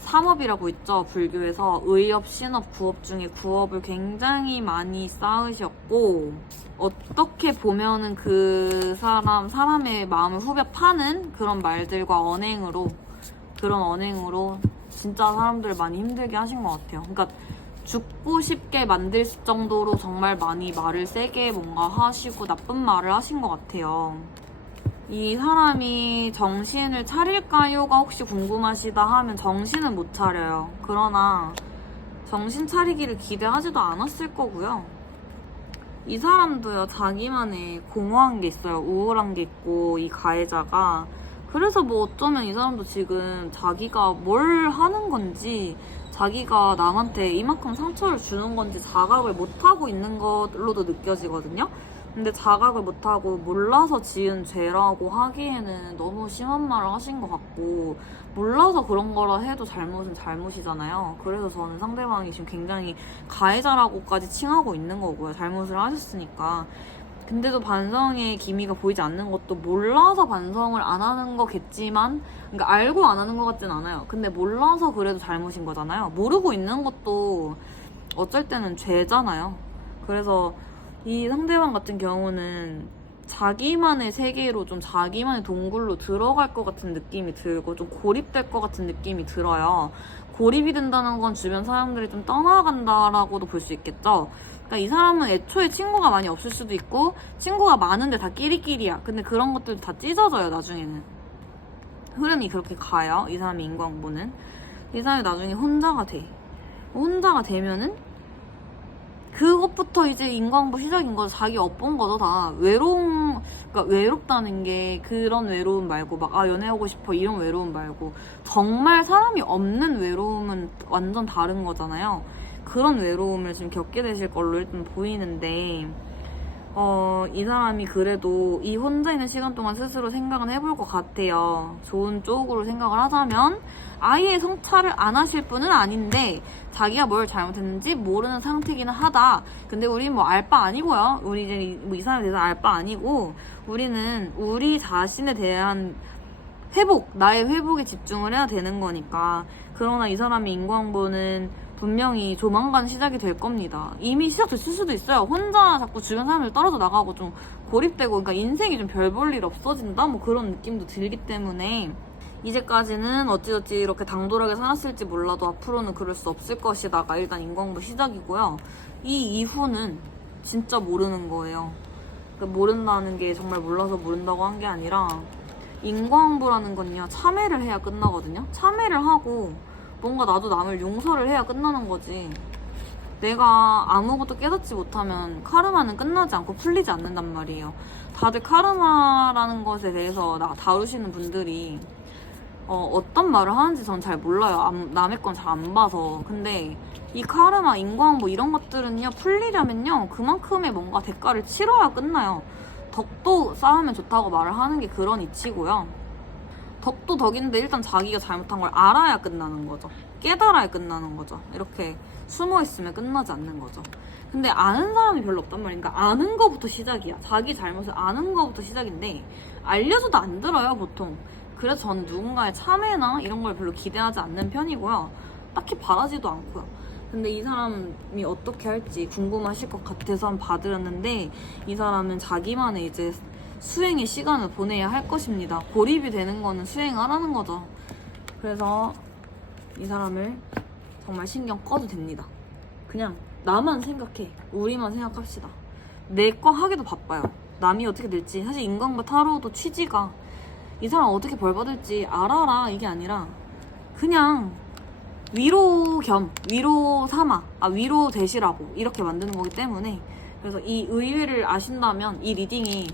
삼업이라고 있죠. 불교에서 의업, 신업, 구업 중에 구업을 굉장히 많이 쌓으셨고 어떻게 보면은 그 사람의 마음을 후벼 파는 그런 말들과 그런 언행으로 진짜 사람들 많이 힘들게 하신 것 같아요. 그러니까 죽고 싶게 만들 정도로 정말 많이 말을 세게 뭔가 하시고 나쁜 말을 하신 것 같아요. 이 사람이 정신을 차릴까요가 혹시 궁금하시다 하면 정신은 못 차려요. 그러나 정신 차리기를 기대하지도 않았을 거고요. 이 사람도요 자기만의 공허한 게 있어요. 우울한 게 있고 이 가해자가 그래서 뭐 어쩌면 이 사람도 지금 자기가 뭘 하는 건지 자기가 남한테 이만큼 상처를 주는 건지 자각을 못하고 있는 걸로도 느껴지거든요. 근데 자각을 못하고 몰라서 지은 죄라고 하기에는 너무 심한 말을 하신 것 같고 몰라서 그런 거라 해도 잘못은 잘못이잖아요. 그래서 저는 상대방이 지금 굉장히 가해자라고까지 칭하고 있는 거고요. 잘못을 하셨으니까. 근데도 반성의 기미가 보이지 않는 것도 몰라서 반성을 안 하는 거겠지만, 그러니까 알고 안 하는 것 같진 않아요. 근데 몰라서 그래도 잘못인 거잖아요. 모르고 있는 것도 어쩔 때는 죄잖아요. 그래서 이 상대방 같은 경우는 자기만의 세계로 좀 자기만의 동굴로 들어갈 것 같은 느낌이 들고 좀 고립될 것 같은 느낌이 들어요. 고립이 된다는 건 주변 사람들이 좀 떠나간다라고도 볼 수 있겠죠. 그러니까 이 사람은 애초에 친구가 많이 없을 수도 있고 친구가 많은데 다 끼리끼리야. 근데 그런 것들도 다 찢어져요, 나중에는. 흐름이 그렇게 가요. 이 사람의 인과응보는. 이 사람이 나중에 혼자가 돼. 혼자가 되면은 그것부터 이제 인과응보 시작인 거죠. 자기 엿본 거죠, 다. 그러니까 외롭다는 게 그런 외로움 말고 막, 연애하고 싶어 이런 외로움 말고 정말 사람이 없는 외로움은 완전 다른 거잖아요. 그런 외로움을 지금 겪게 되실 걸로 일단 보이는데, 이 사람이 그래도 이 혼자 있는 시간 동안 스스로 생각은 해볼 것 같아요. 좋은 쪽으로 생각을 하자면 아예 성찰을 안 하실 분은 아닌데 자기가 뭘 잘못했는지 모르는 상태기는 하다. 근데 우린 뭐 알 바 아니고요. 우리 이제 뭐 이 사람에 대해서 알 바 아니고 우리는 우리 자신에 대한 회복, 나의 회복에 집중을 해야 되는 거니까. 그러나 이 사람의 인과응보는 분명히 조만간 시작이 될 겁니다. 이미 시작됐을 수도 있어요. 혼자 자꾸 주변 사람들 떨어져 나가고 좀 고립되고, 그러니까 인생이 좀 별 볼 일 없어진다? 뭐 그런 느낌도 들기 때문에 이제까지는 어찌어찌 이렇게 당돌하게 살았을지 몰라도 앞으로는 그럴 수 없을 것이다가 일단 인과응보 시작이고요. 이 이후는 진짜 모르는 거예요. 그러니까 모른다는 게 정말 몰라서 모른다고 한 게 아니라 인과응보라는 건요, 참회를 해야 끝나거든요. 참회를 하고 뭔가 나도 남을 용서를 해야 끝나는 거지. 내가 아무것도 깨닫지 못하면 카르마는 끝나지 않고 풀리지 않는단 말이에요. 다들 카르마라는 것에 대해서 다루시는 분들이 어떤 말을 하는지 전 잘 몰라요. 남의 건 잘 안 봐서. 근데 이 카르마, 인과응보 이런 것들은요, 풀리려면요 그만큼의 뭔가 대가를 치러야 끝나요. 덕도 쌓으면 좋다고 말을 하는 게 그런 이치고요. 덕도 덕인데 일단 자기가 잘못한 걸 알아야 끝나는 거죠. 깨달아야 끝나는 거죠. 이렇게 숨어있으면 끝나지 않는 거죠. 근데 아는 사람이 별로 없단 말이니까 아는 거부터 시작이야. 자기 잘못을 아는 거부터 시작인데 알려줘도 안 들어요, 보통. 그래서 저는 누군가의 참회나 이런 걸 별로 기대하지 않는 편이고요. 딱히 바라지도 않고요. 근데 이 사람이 어떻게 할지 궁금하실 것 같아서 한번 봐드렸는데, 이 사람은 자기만의 이제 수행의 시간을 보내야 할 것입니다. 고립이 되는 거는 수행하라는 거죠. 그래서 이 사람을 정말 신경 꺼도 됩니다. 그냥 나만 생각해. 우리만 생각합시다. 내 거 하기도 바빠요. 남이 어떻게 될지. 사실 인간과 타로도 취지가 이 사람 어떻게 벌 받을지 알아라 이게 아니라 그냥 위로 겸 위로 삼아 위로 되시라고 이렇게 만드는 거기 때문에, 그래서 이 의외를 아신다면 이 리딩이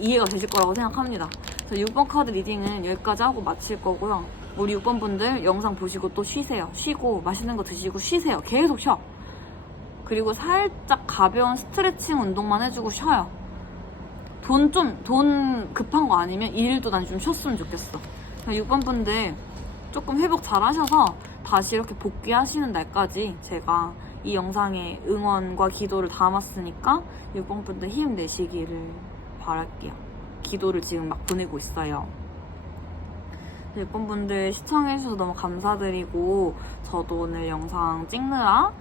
이해가 되실 거라고 생각합니다. 그래서 6번 카드 리딩은 여기까지 하고 마칠 거고요. 우리 6번 분들 영상 보시고 또 쉬세요. 쉬고 맛있는 거 드시고 쉬세요. 계속 쉬어. 그리고 살짝 가벼운 스트레칭 운동만 해주고 쉬어요. 돈 급한 거 아니면 일도 난 좀 쉬었으면 좋겠어. 6번 분들 조금 회복 잘 하셔서 다시 이렇게 복귀하시는 날까지 제가 이 영상에 응원과 기도를 담았으니까 6번 분들 힘내시기를 바랄게요. 기도를 지금 막 보내고 있어요. 6번 분들 시청해주셔서 너무 감사드리고, 저도 오늘 영상 찍느라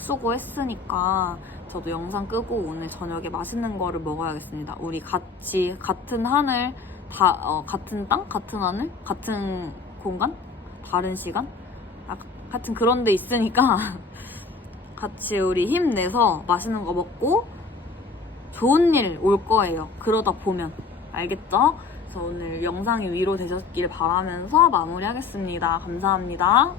수고했으니까 저도 영상 끄고 오늘 저녁에 맛있는 거를 먹어야겠습니다. 우리 같이 같은 하늘, 같은 땅? 같은 하늘? 같은 공간? 다른 시간? 같은 그런 데 있으니까 같이 우리 힘내서 맛있는 거 먹고 좋은 일 올 거예요. 그러다 보면. 알겠죠? 그래서 오늘 영상이 위로 되셨길 바라면서 마무리하겠습니다. 감사합니다.